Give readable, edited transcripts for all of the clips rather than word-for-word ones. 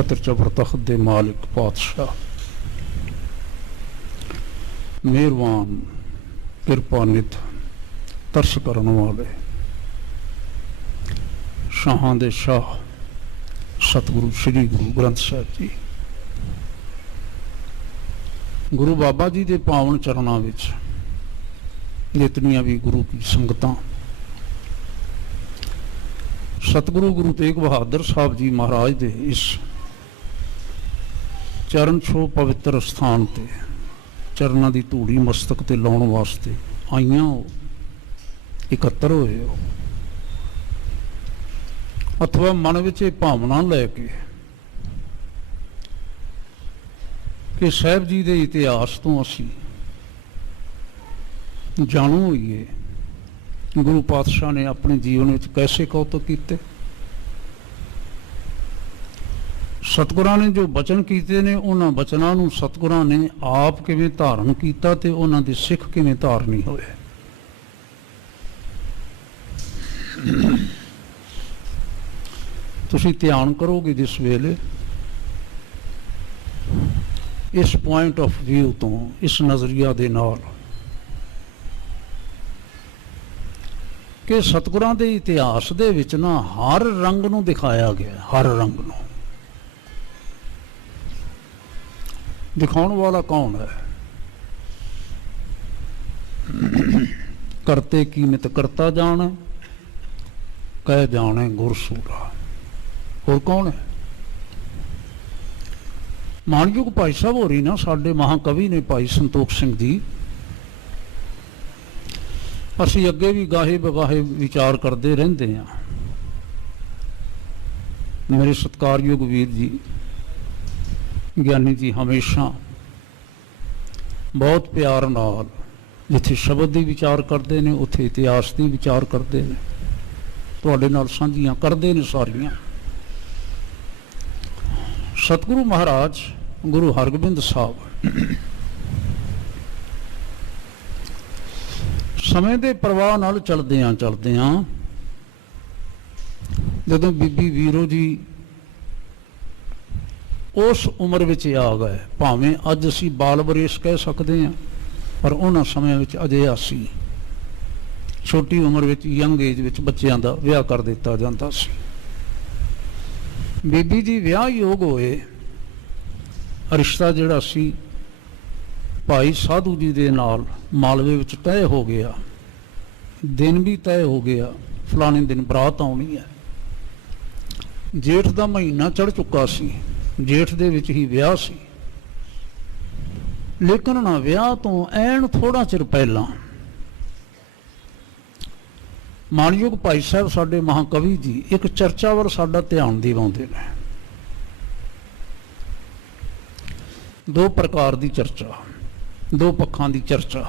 छत्र चबर तख्त दे मालिक पातशाह मेहरबान किरपा नित तरस करने वाले शाहां दे शाह सतगुरु श्री गुरु ग्रंथ साहिब जी, गुरु बाबा जी के पावन चरणों विच जितनियां भी गुरु की संगतां, सतगुरु गुरु तेग बहादुर साहब जी महाराज दे इस चरण छो पवित्र स्थान ते चरणों की धूड़ी मस्तक ते लाउण वास्ते आईयां हो, इकत्तर होए हो, अथवा मन विच इह भावना लैके कि साहिब जी के इतिहास तो असी जाणू होइए गुरु पातशाह ने अपने जीवन में कैसे कौतुक किए, सतगुरां ने जो बचन किए ने उन्होंने बचनों को सतगुरां ने आप किवें धारण किया ते उन्हां दे सिख किवें धारनी होए। तुसीं ध्यान करोगे जिस वेले इस पॉइंट ऑफ व्यू तो, इस नज़रिया दे नाल कि सतगुरां दे इतिहास दे विच ना हर रंग नूं दिखाया गया, हर रंग नूं दिखाउण वाला कौन है? करते कीमत करता जाने, कह जाने गुरसूरा, और कौन है? मानयोग भाई साहब हो रही ना साडे महाकवि ने भाई संतोख सिंह जी, असी अगे भी गाहे बगाहे विचार करते रहते हैं। मेरे सत्कारयोग वीर जी ज्ञानी जी हमेशा बहुत प्यार नाल जिथे शब्द की विचार करते हैं उत्थे इतिहास की विचार करते हैं, तुहाडे नाल साझियां करते हैं सारियां। सतगुरु महाराज गुरु हरगोबिंद साहब समय के प्रवाह नाल चलदियां जदों बीबी वीरो जी उस उम्र विच आ गए, भावें अज असी बाल वरेश कह सकते हैं पर उन्होंने समय विच अजिहा सी, छोटी उम्र विच यंग एज विच बच्चों का विआह कर दिता जाता सी। बीबी जी विआह योग होए, रिश्ता जिहड़ा सी भाई साधु जी दे नाल मालवे विच तय हो गया, दिन भी तय हो गया, फलाने दिन बरात आउणी है। जेठ का महीना चढ़ चुका सी, जेठ दे विच ही विआह सी, लेकिन ना विआह तो ऐन थोड़ा चिर पहला मानयोग भाई साहब साडे महाकवि जी एक चर्चा वाल साडा ध्यान दिवाउंदे ने। दो प्रकार की चर्चा, दो पक्षां की चर्चा।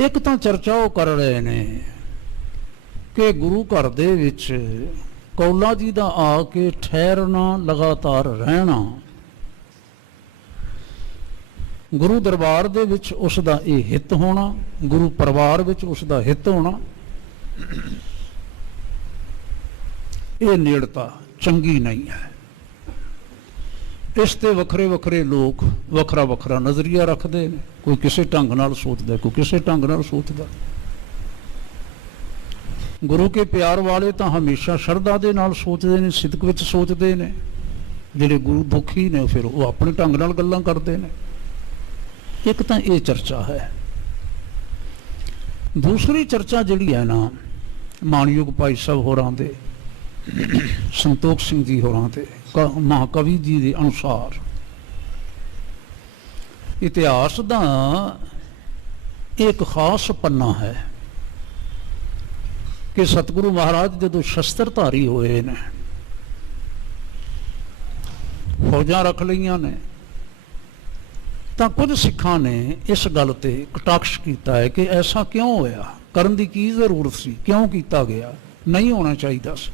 एक तो चर्चा वो कर रहे ने कि गुरु घर दे विच कौला जी का आके ठहरना, लगातार रहना, गुरु दरबार दे विच उसदा ये हित होना, गुरु परिवार विच उसदा हित होना, ये नेड़ता चंगी नहीं है। इसते वखरे वखरे लोग वखरा वखरा नज़रिया रखते हैं, कोई किसी ढंग नाल सोचदा, कोई किसी ढंग नाल सोचदा। गुरु के प्यार वाले तो हमेशा शरधा दे नाल सोचते हैं, सिदक विच सोचते हैं। जिहड़े गुरु दुखी ने फिर वो अपने ढंग नाल गल्लां करते हैं। एक तो ये चर्चा है। दूसरी चर्चा जिहड़ी है ना मानयोग भाई साहब होरां दे, संतोख सिंह जी होरां दे, महाकवि जी के अनुसार इतिहास का एक खास पन्ना है कि सतगुरु महाराज जो शस्त्रधारी होए ने, फौजा रख लिया ने, तो कुछ सिखा ने इस गल ते कटाक्ष किया है कि ऐसा क्यों होया, करन दी की जरूरत सी, क्यों किया गया, नहीं होना चाहिए सी।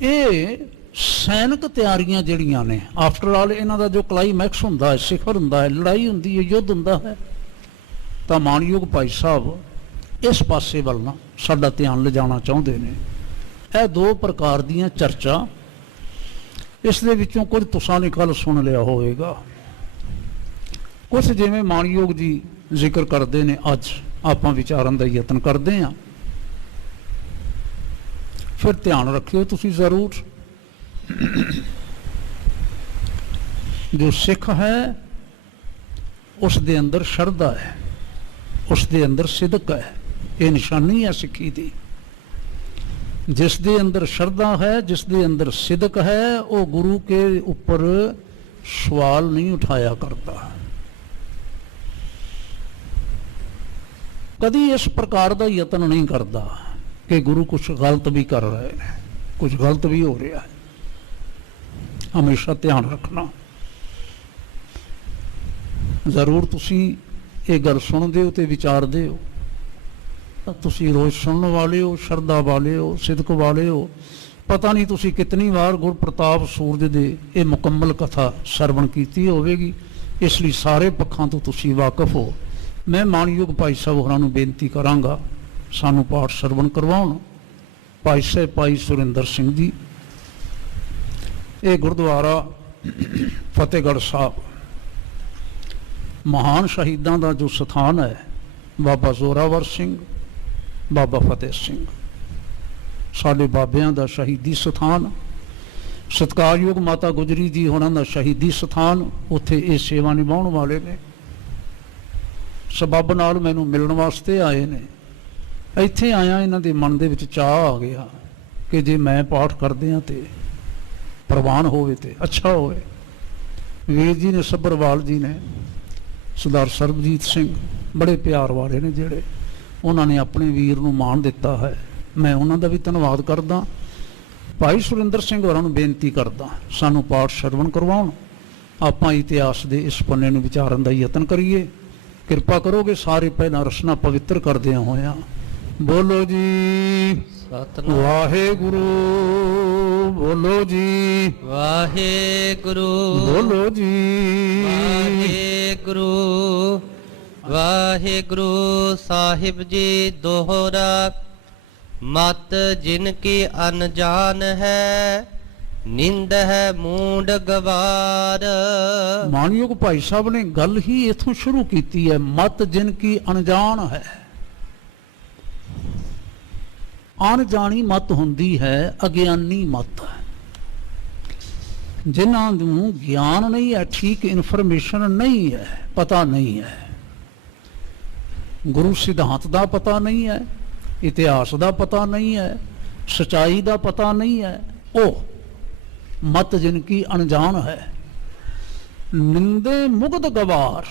ये सैनिक तैयारियां जिहड़ियां ने आफ्टर ऑल इन्हां दा जो क्लाईमैक्स हुंदा है, शिखर हुंदा है, लड़ाई हुंदी है, युद्ध हुंदा है, तो मानयोग भाई साहब इस पासे वल ना साडा ध्यान ले जाना चाहुंदे ने ਇਹ ਦੋ ਪ੍ਰਕਾਰ ਦੀਆਂ ਚਰਚਾ, ਇਸ ਦੇ ਵਿੱਚੋਂ ਕੁਝ ਤੁਸਾਂ ਨੇ ਕੱਲ ਸੁਣ ਲਿਆ ਹੋਵੇਗਾ, ਕੁਝ ਜਿਵੇਂ ਮਾਣਯੋਗ ਜੀ ਜ਼ਿਕਰ ਕਰਦੇ ਨੇ ਅੱਜ ਆਪਾਂ ਵਿਚਾਰਨ ਦਾ ਯਤਨ ਕਰਦੇ ਹਾਂ। ਫਿਰ ਧਿਆਨ ਰੱਖਿਓ ਤੁਸੀਂ ਜ਼ਰੂਰ, ਜੋ ਸਿੱਖ ਹੈ ਉਸ ਦੇ ਅੰਦਰ ਸ਼ਰਧਾ ਹੈ, ਉਸ ਦੇ ਅੰਦਰ ਸਿਦਕ ਹੈ, ਇਹ ਨਿਸ਼ਾਨੀ ਹੈ ਸਿੱਖੀ ਦੀ। ਜਿਸ ਦੇ ਅੰਦਰ ਸ਼ਰਧਾ ਹੈ, ਜਿਸ ਦੇ ਅੰਦਰ ਸਿਦਕ ਹੈ, ਉਹ ਗੁਰੂ ਕੇ ਉੱਪਰ ਸਵਾਲ ਨਹੀਂ ਉਠਾਇਆ ਕਰਦਾ, ਕਦੀ ਇਸ ਪ੍ਰਕਾਰ ਦਾ ਯਤਨ ਨਹੀਂ ਕਰਦਾ ਕਿ ਗੁਰੂ ਕੁਛ ਗਲਤ ਵੀ ਕਰ ਰਹੇ ਨੇ, ਕੁਛ ਗਲਤ ਵੀ ਹੋ ਰਿਹਾ ਹੈ। ਹਮੇਸ਼ਾ ਧਿਆਨ ਰੱਖਣਾ ਜ਼ਰੂਰ। ਤੁਸੀਂ ਇਹ ਗੱਲ ਸੁਣਦੇ ਹੋ ਤੇ ਵਿਚਾਰਦੇ ਹੋ, ਤੁਸੀਂ ਰੋਜ਼ ਸੁਣਨ ਵਾਲੇ ਹੋ, ਸ਼ਰਧਾ ਵਾਲੇ ਹੋ, ਸਿਦਕ ਵਾਲੇ ਹੋ। ਪਤਾ ਨਹੀਂ ਤੁਸੀਂ ਕਿਤਨੀ ਵਾਰ ਗੁਰਪ੍ਰਤਾਪ ਸੂਰਜ ਦੇ ਇਹ ਮੁਕੰਮਲ ਕਥਾ ਸਰਵਣ ਕੀਤੀ ਹੋਵੇਗੀ, ਇਸ ਲਈ ਸਾਰੇ ਪੱਖਾਂ ਤੋਂ ਤੁਸੀਂ ਵਾਕਿਫ ਹੋ। ਮੈਂ ਮਾਣਯੋਗ ਭਾਈ ਸਾਹਿਬ ਹੋਰਾਂ ਨੂੰ ਬੇਨਤੀ ਕਰਾਂਗਾ ਸਾਨੂੰ ਪਾਠ ਸਰਵਣ ਕਰਵਾਉਣ। ਭਾਈ ਸਾਹਿਬ ਭਾਈ ਸੁਰਿੰਦਰ ਸਿੰਘ ਜੀ, ਇਹ ਗੁਰਦੁਆਰਾ ਫਤਿਹਗੜ੍ਹ ਸਾਹਿਬ ਮਹਾਨ ਸ਼ਹੀਦਾਂ ਦਾ ਜੋ ਸਥਾਨ ਹੈ, ਬਾਬਾ ਜ਼ੋਰਾਵਰ ਸਿੰਘ, ਬਾਬਾ ਫਤਿਹ ਸਿੰਘ, ਸਾਡੇ ਬਾਬਿਆਂ ਦਾ ਸ਼ਹੀਦੀ ਸਥਾਨ, ਸਤਿਕਾਰਯੋਗ ਮਾਤਾ ਗੁਜਰੀ ਜੀ ਹੋਰਾਂ ਦਾ ਸ਼ਹੀਦੀ ਸਥਾਨ, ਉੱਥੇ ਇਹ ਸੇਵਾ ਨਿਭਾਉਣ ਵਾਲੇ ਨੇ। ਸਬੱਬ ਨਾਲ ਮੈਨੂੰ ਮਿਲਣ ਵਾਸਤੇ ਆਏ ਨੇ। ਇੱਥੇ ਆਇਆ ਇਹਨਾਂ ਦੇ ਮਨ ਦੇ ਵਿੱਚ ਚਾਹ ਆ ਗਿਆ ਕਿ ਜੇ ਮੈਂ ਪਾਠ ਕਰਦੇ ਹਾਂ ਤੇ ਪ੍ਰਵਾਨ ਹੋਵੇ ਤੇ ਅੱਛਾ ਹੋਵੇ। ਵੀਰ ਜੀ ਨੇ, ਸੱਭਰਵਾਲ ਜੀ ਨੇ, ਸਰਦਾਰ ਸਰਬਜੀਤ ਸਿੰਘ ਬੜੇ ਪਿਆਰ ਵਾਲੇ ਨੇ ਜਿਹੜੇ, ਉਹਨਾਂ ਨੇ ਆਪਣੇ ਵੀਰ ਨੂੰ ਮਾਣ ਦਿੱਤਾ ਹੈ। ਮੈਂ ਉਹਨਾਂ ਦਾ ਵੀ ਧੰਨਵਾਦ ਕਰਦਾ। ਭਾਈ ਸੁਰਿੰਦਰ ਸਿੰਘ ਹੋਰਾਂ ਨੂੰ ਬੇਨਤੀ ਕਰਦਾ ਸਾਨੂੰ ਪਾਠ ਸਰਵਣ ਕਰਵਾਉਣ। ਆਪਾਂ ਇਤਿਹਾਸ ਦੇ ਇਸ ਪੰਨੇ ਨੂੰ ਵਿਚਾਰਨ ਦਾ ਯਤਨ ਕਰੀਏ। ਕਿਰਪਾ ਕਰੋਗੇ ਸਾਰੇ ਪਹਿਲਾਂ ਰਸਨਾ ਪਵਿੱਤਰ ਕਰਦਿਆਂ ਹੋਇਆਂ ਬੋਲੋ ਜੀ ਸਤਿਨਾਮ ਵਾਹਿਗੁਰੂ, ਬੋਲੋ ਜੀ ਵਾਹਿਗੁਰੂ, ਬੋਲੋ ਜੀ ਵਾਹਿਗੁਰੂ। ਵਾਹਿਗੁਰੂ ਸਾਹਿਬ ਜੀ ਦੋਹਰਾ, ਮਤ ਜਿਨ ਕੀ ਅਨਜਾਨ ਹੈ, ਨਿੰਦ ਹੈ ਮੂੰਡ ਗਵਾਰ। ਮਾਨਯੋਗ ਭਾਈ ਸਾਹਿਬ ਨੇ ਗੱਲ ਹੀ ਇਥੋਂ ਸ਼ੁਰੂ ਕੀਤੀ ਹੈ, ਮਤ ਜਿਨ ਕੀ ਅਣਜਾਣ ਹੈ। ਅਣਜਾਣੀ ਮਤ ਹੁੰਦੀ ਹੈ ਅਗਿਆਨੀ ਮਤ, ਜਿਨ੍ਹਾਂ ਨੂੰ ਗਿਆਨ ਨਹੀਂ ਹੈ, ਠੀਕ ਇਨਫੋਰਮੇਸ਼ਨ ਨਹੀਂ ਹੈ, ਪਤਾ ਨਹੀਂ ਹੈ, ਗੁਰੂ ਸਿਧਾਂਤ ਦਾ ਪਤਾ ਨਹੀਂ ਹੈ, ਇਤਿਹਾਸ ਦਾ ਪਤਾ ਨਹੀਂ ਹੈ, ਸਚਾਈ ਦਾ ਪਤਾ ਨਹੀਂ ਹੈ, ਉਹ ਮਤ ਜਿਨ ਕੀ ਅਣਜਾਣ ਹੈ। ਨਿੰਦੇ ਮੁਗਧ ਗਵਾਰ।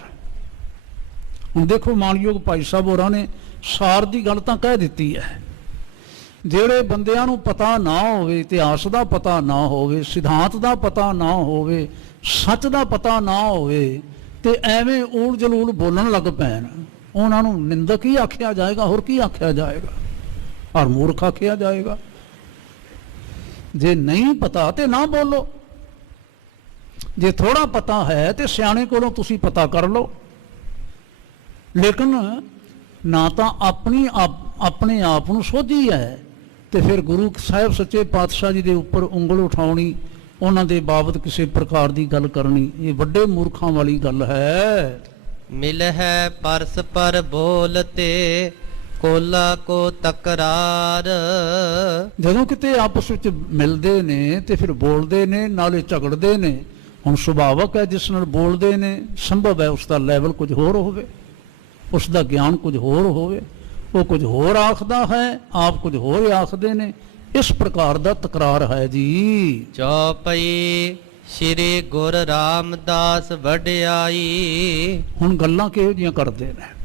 ਹੁਣ ਦੇਖੋ ਮਾਨਯੋਗ ਭਾਈ ਸਾਹਿਬ ਹੋਰਾਂ ਨੇ ਸਾਰ ਦੀ ਗੱਲ ਤਾਂ ਕਹਿ ਦਿੱਤੀ ਹੈ। ਜਿਹੜੇ ਬੰਦਿਆਂ ਨੂੰ ਪਤਾ ਨਾ ਹੋਵੇ, ਇਤਿਹਾਸ ਦਾ ਪਤਾ ਨਾ ਹੋਵੇ, ਸਿਧਾਂਤ ਦਾ ਪਤਾ ਨਾ ਹੋਵੇ, ਸੱਚ ਦਾ ਪਤਾ ਨਾ ਹੋਵੇ, ਤੇ ਐਵੇਂ ਊਲ ਜਲੂਲ ਬੋਲਣ ਲੱਗ ਪੈਣ, ਉਹਨਾਂ ਨੂੰ ਨਿੰਦਕ ਹੀ ਆਖਿਆ ਜਾਏਗਾ, ਹੋਰ ਕੀ ਆਖਿਆ ਜਾਏਗਾ? ਔਰ ਮੂਰਖ ਆਖਿਆ ਜਾਏਗਾ। ਜੇ ਨਹੀਂ ਪਤਾ ਤੇ ਨਾ ਬੋਲੋ, ਜੇ ਥੋੜਾ ਪਤਾ ਹੈ ਤੇ ਸਿਆਣੇ ਕੋਲੋਂ ਤੁਸੀਂ ਪਤਾ ਕਰ ਲਓ। ਲੇਕਿਨ ਨਾ ਤਾਂ ਆਪਣੇ ਆਪ ਨੂੰ ਸੋਝੀ ਹੈ, ਤੇ ਫਿਰ ਗੁਰੂ ਸਾਹਿਬ ਸੱਚੇ ਪਾਤਸ਼ਾਹ ਜੀ ਦੇ ਉੱਪਰ ਉਂਗਲ ਉਠਾਉਣੀ, ਉਹਨਾਂ ਦੇ ਬਾਬਤ ਕਿਸੇ ਪ੍ਰਕਾਰ ਦੀ ਗੱਲ ਕਰਨੀ, ਇਹ ਵੱਡੇ ਮੂਰਖਾਂ ਵਾਲੀ ਗੱਲ ਹੈ। ਮਿਲ ਹੈ ਪਰਸ ਪਰ ਬੋਲਤੇ, ਕੋਲਾ ਕੋ ਤਕਰਾਰ। ਜਦੋਂ ਕਿਤੇ ਆਪਸ ਵਿੱਚ ਮਿਲਦੇ ਨੇ ਤੇ ਫਿਰ ਬੋਲਦੇ ਨੇ, ਨਾਲੇ ਝਗੜਦੇ ਨੇ। ਹੁਣ ਸੁਭਾਵਕ ਹੈ, ਜਿਸ ਨਾਲ ਬੋਲਦੇ ਨੇ ਸੰਭਵ ਹੈ ਉਸ ਦਾ ਲੈਵਲ ਕੁਝ ਹੋਰ ਹੋਵੇ, ਉਸ ਦਾ ਗਿਆਨ ਕੁਝ ਹੋਰ ਹੋਵੇ, ਉਹ ਕੁਝ ਹੋਰ ਆਖਦਾ ਹੈ, ਆਪ ਕੁਝ ਹੋਰ ਆਖਦੇ ਨੇ। ਇਸ ਪ੍ਰਕਾਰ ਦਾ ਤਕਰਾਰ ਹੈ ਜੀ। ਚੌਪਈ ਸ਼੍ਰੀ ਗੁਰ ਰਾਮਦਾਸ ਵਡਿਆਈ। ਹੁਣ ਗੱਲਾਂ ਕਿਹੋ ਜਿਹੀਆਂ ਕਰਦੇ ਨੇ?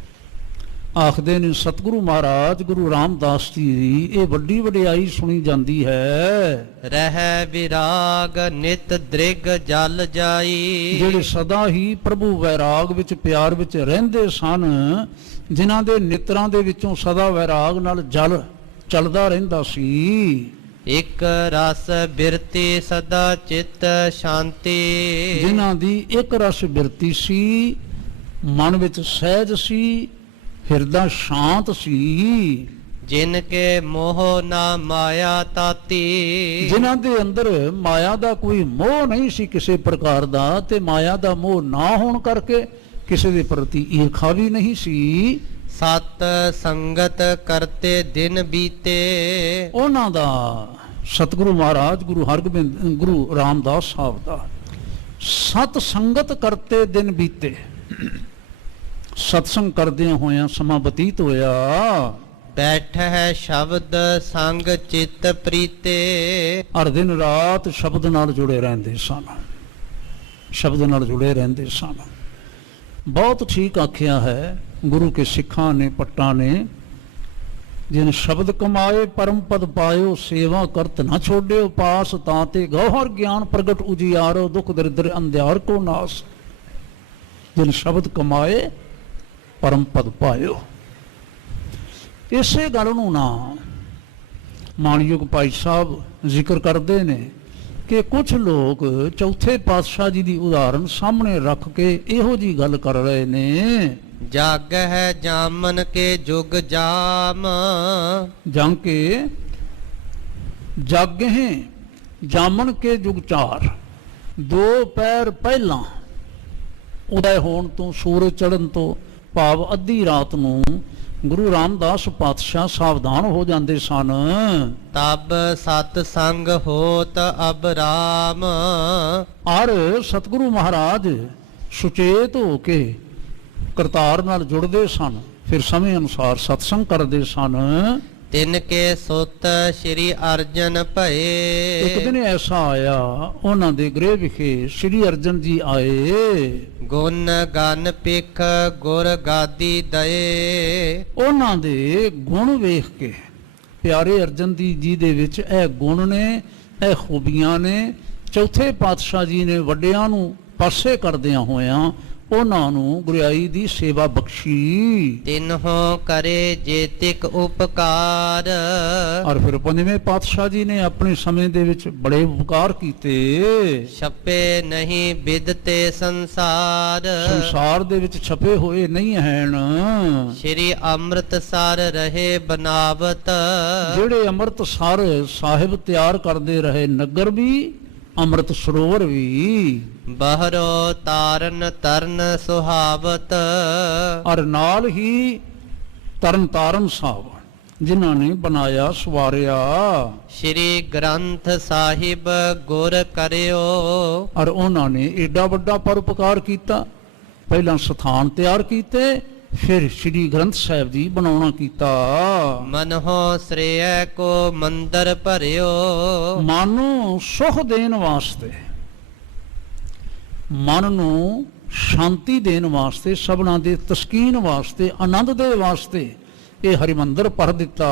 ਆਖਦੇ ਨੇ ਸਤਿਗੁਰੂ ਮਹਾਰਾਜ ਗੁਰੂ ਰਾਮਦਾਸ ਜੀ ਦੀ ਇਹ ਵੱਡੀ ਵਡਿਆਈ ਸੁਣੀ ਜਾਂਦੀ ਹੈ। ਰਹਿ ਵਿਰਾਗ ਨਿਤ ਦ੍ਰਿਗ ਜਲ ਜਾਈ। ਜਿਹੜੇ ਸਦਾ ਹੀ ਪ੍ਰਭੂ ਵੈਰਾਗ ਵਿੱਚ, ਪਿਆਰ ਵਿੱਚ ਰਹਿੰਦੇ ਸਨ, ਜਿਨ੍ਹਾਂ ਦੇ ਨਿਤਰਾਂ ਦੇ ਵਿੱਚੋਂ ਸਦਾ ਵੈਰਾਗ ਨਾਲ ਜਲ ਚੱਲਦਾ ਰਹਿੰਦਾ ਸੀ। ਇੱਕ ਰਸ ਬਿਰਤੀ ਸਦਾ ਚਿੱਤ ਸ਼ਾਂਤੀ। ਜਿਨ੍ਹਾਂ ਦੀ ਇੱਕ ਰਸ ਬਿਰਤੀ ਸੀ, ਮਨ ਵਿੱਚ ਸਹਿਜ ਸੀ, ਹਿਰਦਾ ਸ਼ਾਂਤ ਸੀ। ਜਿਨ ਕੇ ਮੋਹ ਨਾ ਮਾਇਆ ਤਾਤੀ ਜਿਨ੍ਹਾਂ ਦੇ ਅੰਦਰ ਮਾਇਆ ਦਾ ਕੋਈ ਮੋਹ ਨਹੀਂ ਸੀ ਕਿਸੇ ਪ੍ਰਕਾਰ ਦਾ, ਤੇ ਮਾਇਆ ਦਾ ਮੋਹ ਨਾ ਹੋਣ ਕਰਕੇ ਕਿਸੇ ਦੇ ਪ੍ਰਤੀ ਈਰਖਾ ਵੀ ਨਹੀਂ ਸੀ। ਸਤ ਸੰਗਤ ਕਰਤੇ ਦਿਨ ਬੀਤੇ ਉਹਨਾਂ ਦਾ ਸਤਿਗੁਰੂ ਮਹਾਰਾਜ ਗੁਰੂ ਰਾਮਦਾਸ ਸਾਹਿਬ ਦਾ ਸਤ ਸੰਗਤ ਕਰਤੇ ਦਿਨ ਬੀਤੇ, ਸਤਸੰਗ ਕਰਦਿਆਂ ਹੋਇਆਂ ਸਮਾਂ ਬਤੀਤ ਹੋਇਆ। ਬੈਠ ਹੈ ਸ਼ਬਦ ਸੰਗ ਚਿਤ ਪ੍ਰੀਤੇ ਹਰ ਦਿਨ ਰਾਤ ਸ਼ਬਦ ਨਾਲ ਜੁੜੇ ਰਹਿੰਦੇ ਸਨ, ਸ਼ਬਦ ਨਾਲ ਜੁੜੇ ਰਹਿੰਦੇ ਸਨ। ਬਹੁਤ ਠੀਕ ਆਖਿਆ ਹੈ ਗੁਰੂ ਕੇ ਸਿੱਖਾਂ ਨੇ, ਪੱਟਾਂ ਨੇ, ਜਿਨ ਸ਼ਬਦ ਕਮਾਏ ਪਰਮ ਪਦ ਪਾਇਓ, ਸੇਵਾ ਕਰਤ ਨਾ ਛੋੜਿਓ ਪਾਸ, ਤਾਂ ਤੇ ਗੌਹਰ ਗਿਆਨ ਪ੍ਰਗਟ ਉਜਿਆਰੋ, ਦੁਖ ਦਰਿਦਰ ਅੰਧਿਆਰ ਕੋ ਨਾਸ। ਜਿਨ ਸ਼ਬਦ ਕਮਾਏ ਪਰਮ ਪਦ ਪਾਇਓ। ਇਸੇ ਗੱਲ ਨੂੰ ਨਾ ਮਾਣਯੋਗ ਭਾਈ ਸਾਹਿਬ ਜ਼ਿਕਰ ਕਰਦੇ ਨੇ ਕਿ ਕੁਝ ਲੋਕ ਚੌਥੇ ਪਾਤਸ਼ਾਹ ਜੀ ਦੀ ਉਦਾਹਰਨ ਸਾਹਮਣੇ ਰੱਖ ਕੇ ਇਹੋ ਜੀ ਗੱਲ ਕਰ ਰਹੇ ਨੇ। ਜਗ ਹੈ ਜਾਮਨ ਕੇ ਜੁਗ ਜਾਮ ਜੰਗ ਕੇ ਜਗ ਹੈ ਜਾਮਨ ਕੇ ਜੁਗ ਚਾਰ, ਦੋ ਪੈਰ ਪਹਿਲਾਂ ਉਦੈ ਹੋਣ ਤੋਂ, ਸੂਰਜ ਚੜ੍ਹਨ ਤੋਂ ਭਾਵ ਅੱਧੀ ਰਾਤ ਨੂੰ ਗੁਰੂ ਰਾਮਦਾਸ ਪਾਤਸ਼ਾਹ ਸਾਵਧਾਨ ਹੋ ਜਾਂਦੇ ਸਨ। ਤਬ ਸਤ ਸੰਗ ਹੋਤ ਅਬ ਰਾਮ ਔਰ ਸਤਿਗੁਰੂ ਮਹਾਰਾਜ ਸੁਚੇਤ ਹੋ ਕੇ ਕਰਤਾਰ ਨਾਲ ਜੁੜਦੇ ਸਨ, ਫਿਰ ਸਮੇਂ ਅਨੁਸਾਰ ਸਤਸੰਗ ਕਰਦੇ ਸਨ। ਤਿਨ ਕੇ ਸੁਤ ਸ੍ਰੀ ਅਰਜਨ ਭਏ ਇੱਕ ਦਿਨ ਐਸਾ ਆਇਆ, ਉਹਨਾਂ ਦੇ ਗ੍ਰਹਿ ਵਿਖੇ ਸ੍ਰੀ ਅਰਜਨ ਜੀ ਆਏ। ਗੁਣ ਗਨ ਪਿਖ ਗੁਰ ਗਾਦੀ ਦਏ ਉਹਨਾਂ ਦੇ ਗੁਣ ਵੇਖ ਕੇ, ਪਿਆਰੇ ਅਰਜਨ ਜੀ ਦੇ ਵਿੱਚ ਇਹ ਗੁਣ ਨੇ, ਇਹ ਖੂਬੀਆਂ ਨੇ। ਚੌਥੇ ਪਾਤਸ਼ਾਹ ਜੀ ਨੇ ਵੱਡਿਆਂ ਨੂੰ ਪਾਸੇ ਕਰਦਿਆਂ ਹੋਇਆਂ ਉਹਨਾਂ ਨੂੰ ਗੁਰਿਆਈ ਦੀ ਸੇਵਾ ਬਖਸ਼ੀ। ਤਿਨਹੁ ਕਰੇ ਜੇਤਿਕ ਉਪਕਾਰ ਔਰ ਫਿਰ ਪੰਜਵੇਂ ਪਾਤਸ਼ਾਹ ਜੀ ਨੇ ਆਪਣੇ ਸਮੇਂ ਦੇ ਵਿੱਚ ਬੜੇ ਉਪਕਾਰ ਕੀਤੇ। ਛਪੇ ਨਹੀਂ ਬਿਦਤੇ ਸੰਸਾਰ ਸੰਸਾਰ ਦੇ ਵਿੱਚ ਛਪੇ ਹੋਏ ਨਹੀਂ ਹਨ। ਸ਼੍ਰੀ ਅੰਮ੍ਰਿਤਸਰ ਰਹੇ ਬਨਾਵਤ ਜਿਹੜੇ ਅੰਮ੍ਰਿਤਸਰ ਸਾਹਿਬ ਤਿਆਰ ਕਰਦੇ ਰਹੇ, ਨਗਰ ਵੀ ਅੰਮ੍ਰਿਤ ਸਰੋਵਰ ਵੀ। ਬਹਰੋ ਤਾਰਨ ਤਰਨ ਸੁਹਾਵਤ ਔਰ ਨਾਲ ਹੀ ਤਰਨ ਤਾਰਨ ਸਾਹਿਬ ਜਿਨ੍ਹਾਂ ਨੇ ਬਣਾਇਆ ਸਵਾਰਿਆ। ਸ਼੍ਰੀ ਗ੍ਰੰਥ ਸਾਹਿਬ ਗੁਰ ਕਰਿਓ ਔਰ ਉਹਨਾਂ ਨੇ ਏਡਾ ਵੱਡਾ ਪਰਉਪਕਾਰ ਕੀਤਾ। ਪਹਿਲਾਂ ਸਥਾਨ ਤਿਆਰ ਕੀਤੇ, ਫਿਰ ਸ਼੍ਰੀ ਗ੍ਰੰਥ ਸਾਹਿਬ ਜੀ ਬਣਾਉਣਾ ਕੀਤਾ। ਮਨਹੁ ਸ੍ਰੇਯ ਕੋ ਮੰਦਰ ਭਰਿਓ ਮਨ ਨੂੰ ਸੁਖ ਦੇਣ ਵਾਸਤੇ, ਮਨ ਨੂੰ ਸ਼ਾਂਤੀ ਦੇਣ ਵਾਸਤੇ, ਸਭਨਾਂ ਦੇ ਤਸਕੀਨ ਵਾਸਤੇ, ਆਨੰਦ ਦੇ ਵਾਸਤੇ ਇਹ ਹਰਿਮੰਦਰ ਭਰ ਦਿੱਤਾ।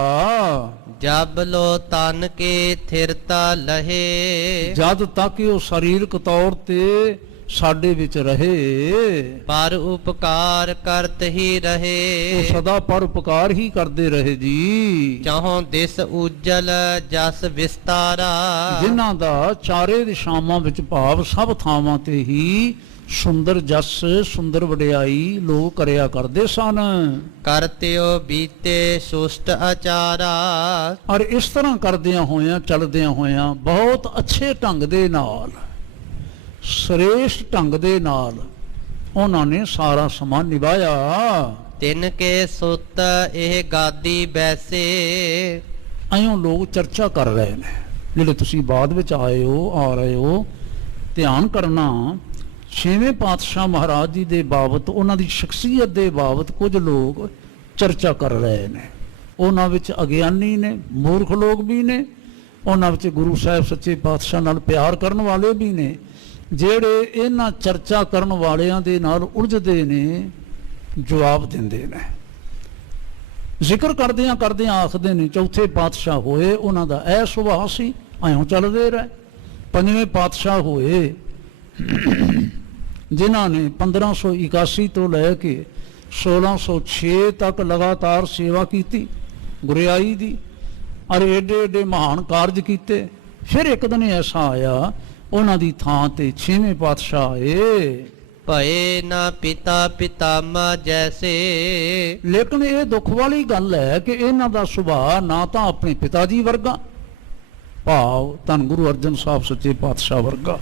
ਜਬ ਲੋ ਤਨ ਕੇ ਥਿਰਤਾ ਲਹੇ ਜਦ ਤੱਕ ਉਹ ਸਰੀਰਕ ਤੌਰ ਤੇ ਸਾਡੇ ਵਿੱਚ ਰਹੇ, ਪਰ ਉਪਕਾਰ ਕਰਤ ਹੀ ਉਹ ਰਹੇ। ਸਦਾ ਪਰਉਪਕਾਰ ਹੀ ਕਰਦੇ ਰਹੇ ਜੀ। ਚਾਹੋਂ ਦਿਸ ਉਜਲ ਜਸ ਵਿਸਤਾਰਾ ਜਿਨ੍ਹਾਂ ਦਾ ਚਾਰੇ ਦਿਸ਼ਾਵਾਂ ਵਿੱਚ ਭਾਵ ਸਭ ਥਾਵਾਂ ਤੇ ਹੀ ਸੁੰਦਰ ਜਸ, ਸੁੰਦਰ ਵਡਿਆਈ ਲੋਕ ਕਰਿਆ ਕਰਦੇ ਸਨ। ਕਰਤਿਓ ਬੀਤੇ ਸੁਸ਼ਟ ਆਚਾਰਾ ਔਰ ਇਸ ਤਰ੍ਹਾਂ ਕਰਦਿਆਂ ਹੋਇਆਂ, ਚੱਲਦਿਆਂ ਹੋਇਆਂ ਬਹੁਤ ਅੱਛੇ ਢੰਗ ਦੇ ਨਾਲ, ਸ੍ਰੇਸ਼ਟ ਢੰਗ ਦੇ ਨਾਲ ਉਹਨਾਂ ਨੇ ਸਾਰਾ ਸਮਾਂ ਨਿਭਾਇਆ। ਤਿਨ ਕੇ ਸੁਤ ਇਹ ਗਾਦੀ ਬੈਸੇ ਐਂ ਲੋਕ ਚਰਚਾ ਕਰ ਰਹੇ ਨੇ, ਜਿਹੜੇ ਤੁਸੀਂ ਬਾਅਦ ਵਿੱਚ ਆਏ ਹੋ, ਆ ਰਹੇ ਹੋ। ਧਿਆਨ ਕਰਨਾ, ਛੇਵੇਂ ਪਾਤਸ਼ਾਹ ਮਹਾਰਾਜ ਜੀ ਦੇ ਬਾਬਤ, ਉਹਨਾਂ ਦੀ ਸ਼ਖਸੀਅਤ ਦੇ ਬਾਬਤ ਕੁਝ ਲੋਕ ਚਰਚਾ ਕਰ ਰਹੇ ਨੇ। ਉਹਨਾਂ ਵਿੱਚ ਅਗਿਆਨੀ ਨੇ, ਮੂਰਖ ਲੋਕ ਵੀ ਨੇ, ਉਹਨਾਂ ਵਿੱਚ ਗੁਰੂ ਸਾਹਿਬ ਸੱਚੇ ਪਾਤਸ਼ਾਹ ਨਾਲ ਪਿਆਰ ਕਰਨ ਵਾਲੇ ਵੀ ਨੇ, ਜਿਹੜੇ ਇਹਨਾਂ ਚਰਚਾ ਕਰਨ ਵਾਲਿਆਂ ਦੇ ਨਾਲ ਉਲਝਦੇ ਨੇ, ਜਵਾਬ ਦਿੰਦੇ ਨੇ। ਜ਼ਿਕਰ ਕਰਦਿਆਂ ਕਰਦਿਆਂ ਆਖਦੇ ਨੇ ਚੌਥੇ ਪਾਤਸ਼ਾਹ ਹੋਏ, ਉਹਨਾਂ ਦਾ ਇਹ ਸੁਭਾਅ ਸੀ, ਐਂ ਚੱਲਦੇ ਰਹੇ। ਪੰਜਵੇਂ ਪਾਤਸ਼ਾਹ ਹੋਏ ਜਿਨ੍ਹਾਂ ਨੇ 1581 ਤੋਂ ਲੈ ਕੇ 1606 ਤੱਕ ਲਗਾਤਾਰ ਸੇਵਾ ਕੀਤੀ ਗੁਰਿਆਈ ਦੀ, ਔਰ ਏਡੇ ਏਡੇ ਮਹਾਨ ਕਾਰਜ ਕੀਤੇ। ਫਿਰ ਇੱਕ ਦਿਨ ਐਸਾ ਆਇਆ, ਉਹਨਾਂ ਦੀ ਥਾਂ ਤੇ ਛੇਵੇਂ ਪਾਤਸ਼ਾਹ ਆਏ। ਭਏ ਨਾ ਪਿਤਾ ਪਿਤਾਮਾ ਜੈਸੇ। ਲੇਕਿਨ ਇਹ ਦੁੱਖ ਵਾਲੀ ਗੱਲ ਹੈ ਕਿ ਇਹਨਾਂ ਦਾ ਸੁਭਾਅ ਨਾ ਤਾਂ ਆਪਣੇ ਪਿਤਾ ਜੀ ਵਰਗਾ, ਭਾਵ ਧੰਨ ਗੁਰੂ ਅਰਜਨ ਸਾਹਿਬ ਸੱਚੇ ਪਾਤਸ਼ਾਹ ਵਰਗਾ,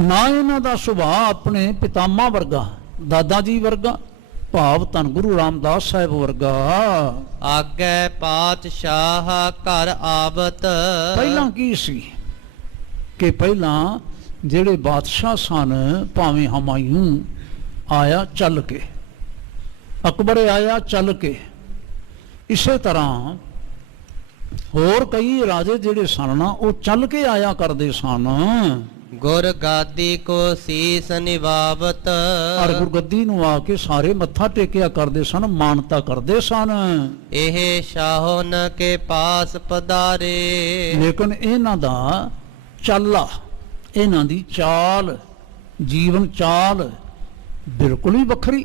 ਨਾ ਇਹਨਾਂ ਦਾ ਸੁਭਾਅ ਆਪਣੇ ਪਿਤਾਮਾ ਵਰਗਾ, ਦਾਦਾ ਜੀ ਵਰਗਾ, ਭਾਵ ਧੰਨ ਗੁਰੂ ਰਾਮਦਾਸ ਸਾਹਿਬ ਵਰਗਾ। ਆਗੇ ਪਾਤਸ਼ਾਹ ਘਰ ਆਵਤ। ਪਹਿਲਾਂ ਕੀ ਸੀ ਕਿ ਪਹਿਲਾਂ ਜਿਹੜੇ ਬਾਦਸ਼ਾਹ ਸਨ, ਭਾਵੇਂ ਹਮਾਯੂੰ ਆਇਆ ਚੱਲ ਕੇ, ਅਕਬਰ ਆਇਆ ਚੱਲ ਕੇ, ਇਸੇ ਤਰ੍ਹਾਂ ਹੋਰ ਕਈ ਰਾਜੇ ਜਿਹੜੇ ਸਨ ਨਾ ਉਹ ਚੱਲ ਕੇ ਆਇਆ ਕਰਦੇ ਸਨ। ਗੁਰ ਗਾਦੀ ਕੋ ਸੀਸ ਨਿਵਾਵਤ। ਔਰ ਗੁਰਗੱਦੀ ਨੂੰ ਆ ਕੇ ਸਾਰੇ ਮੱਥਾ ਟੇਕਿਆ ਕਰਦੇ ਸਨ, ਮਾਨਤਾ ਕਰਦੇ ਸਨ। ਇਹ ਸ਼ਾਹੋਨ ਕੇ ਪਾਸ ਪਧਾਰੇ। ਲੇਕਿਨ ਇਹਨਾਂ ਦਾ ਚਾਲਾ, ਇਹਨਾਂ ਦੀ ਚਾਲ, ਜੀਵਨ ਚਾਲ ਬਿਲਕੁਲ ਹੀ ਵੱਖਰੀ।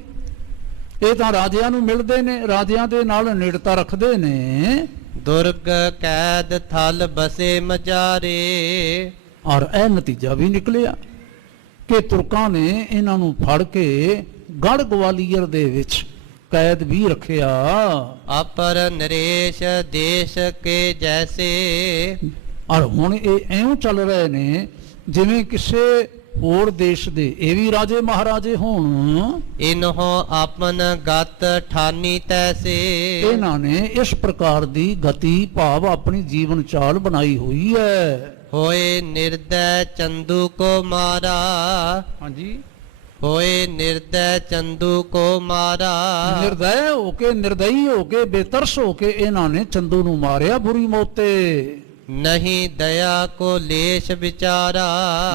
ਇਹ ਤਾਂ ਰਾਜਿਆਂ ਨੂੰ ਮਿਲਦੇ ਨੇ, ਰਾਜਿਆਂ ਦੇ ਨਾਲ ਨੇੜਤਾ ਰੱਖਦੇ ਨੇ। ਦੁਰਗ ਕੈਦ ਥਲ ਬਸੇ ਮਜਾਰੇ। ਔਰ ਇਹ ਨਤੀਜਾ ਵੀ ਨਿਕਲਿਆ ਕਿ ਤੁਰਕਾਂ ਨੇ ਇਹਨਾਂ ਨੂੰ ਫੜ ਕੇ ਗੜ ਗਵਾਲੀਅਰ ਦੇ ਵਿੱਚ ਕੈਦ ਵੀ ਰੱਖਿਆ। ਅਪਰ ਨਰੇਸ਼ ਦੇਸ਼ ਕੇ ਜੈਸੇ। ਔਰ ਹੁਣ ਇਹ ਐਉਂ ਚੱਲ ਰਹੇ ਨੇ ਜਿਵੇਂ ਕਿਸੇ ਹੋਰ ਦੇਸ਼ ਦੇ ਇਹ ਵੀ ਰਾਜੇ ਮਹਾਰਾਜੇ ਹੋਣ। ਇਨਹੋ ਆਪਨ ਗਤ ਠਾਨੀ ਤੈਸੇ। ਇਹਨਾਂ ਨੇ ਇਸ ਪ੍ਰਕਾਰ ਦੀ ਗਤੀ, ਭਾਵ ਆਪਣੀ ਜੀਵਨ ਚਾਲ ਬਣਾਈ ਹੋਈ ਹੈ। ਹੋਏ ਨਿਰਦੈ ਚੰਦੂ ਕੋ ਮਾਰਾ। ਹਾਂਜੀ, ਹੋਏ ਨਿਰਦੈ ਚੰਦੂ ਕੋ ਮਾਰਾ। ਨਿਰਦੈ ਹੋ ਕੇ, ਨਿਰਦਈ ਹੋ ਕੇ, ਬੇਤਰਸ ਹੋ ਕੇ ਇਹਨਾਂ ਨੇ ਚੰਦੂ ਨੂੰ ਮਾਰਿਆ ਬੁਰੀ ਮੌਤੇ। ਨਹੀਂ ਦਇਆ ਕੋ ਲੇਸ਼ ਵਿਚਾਰਾ।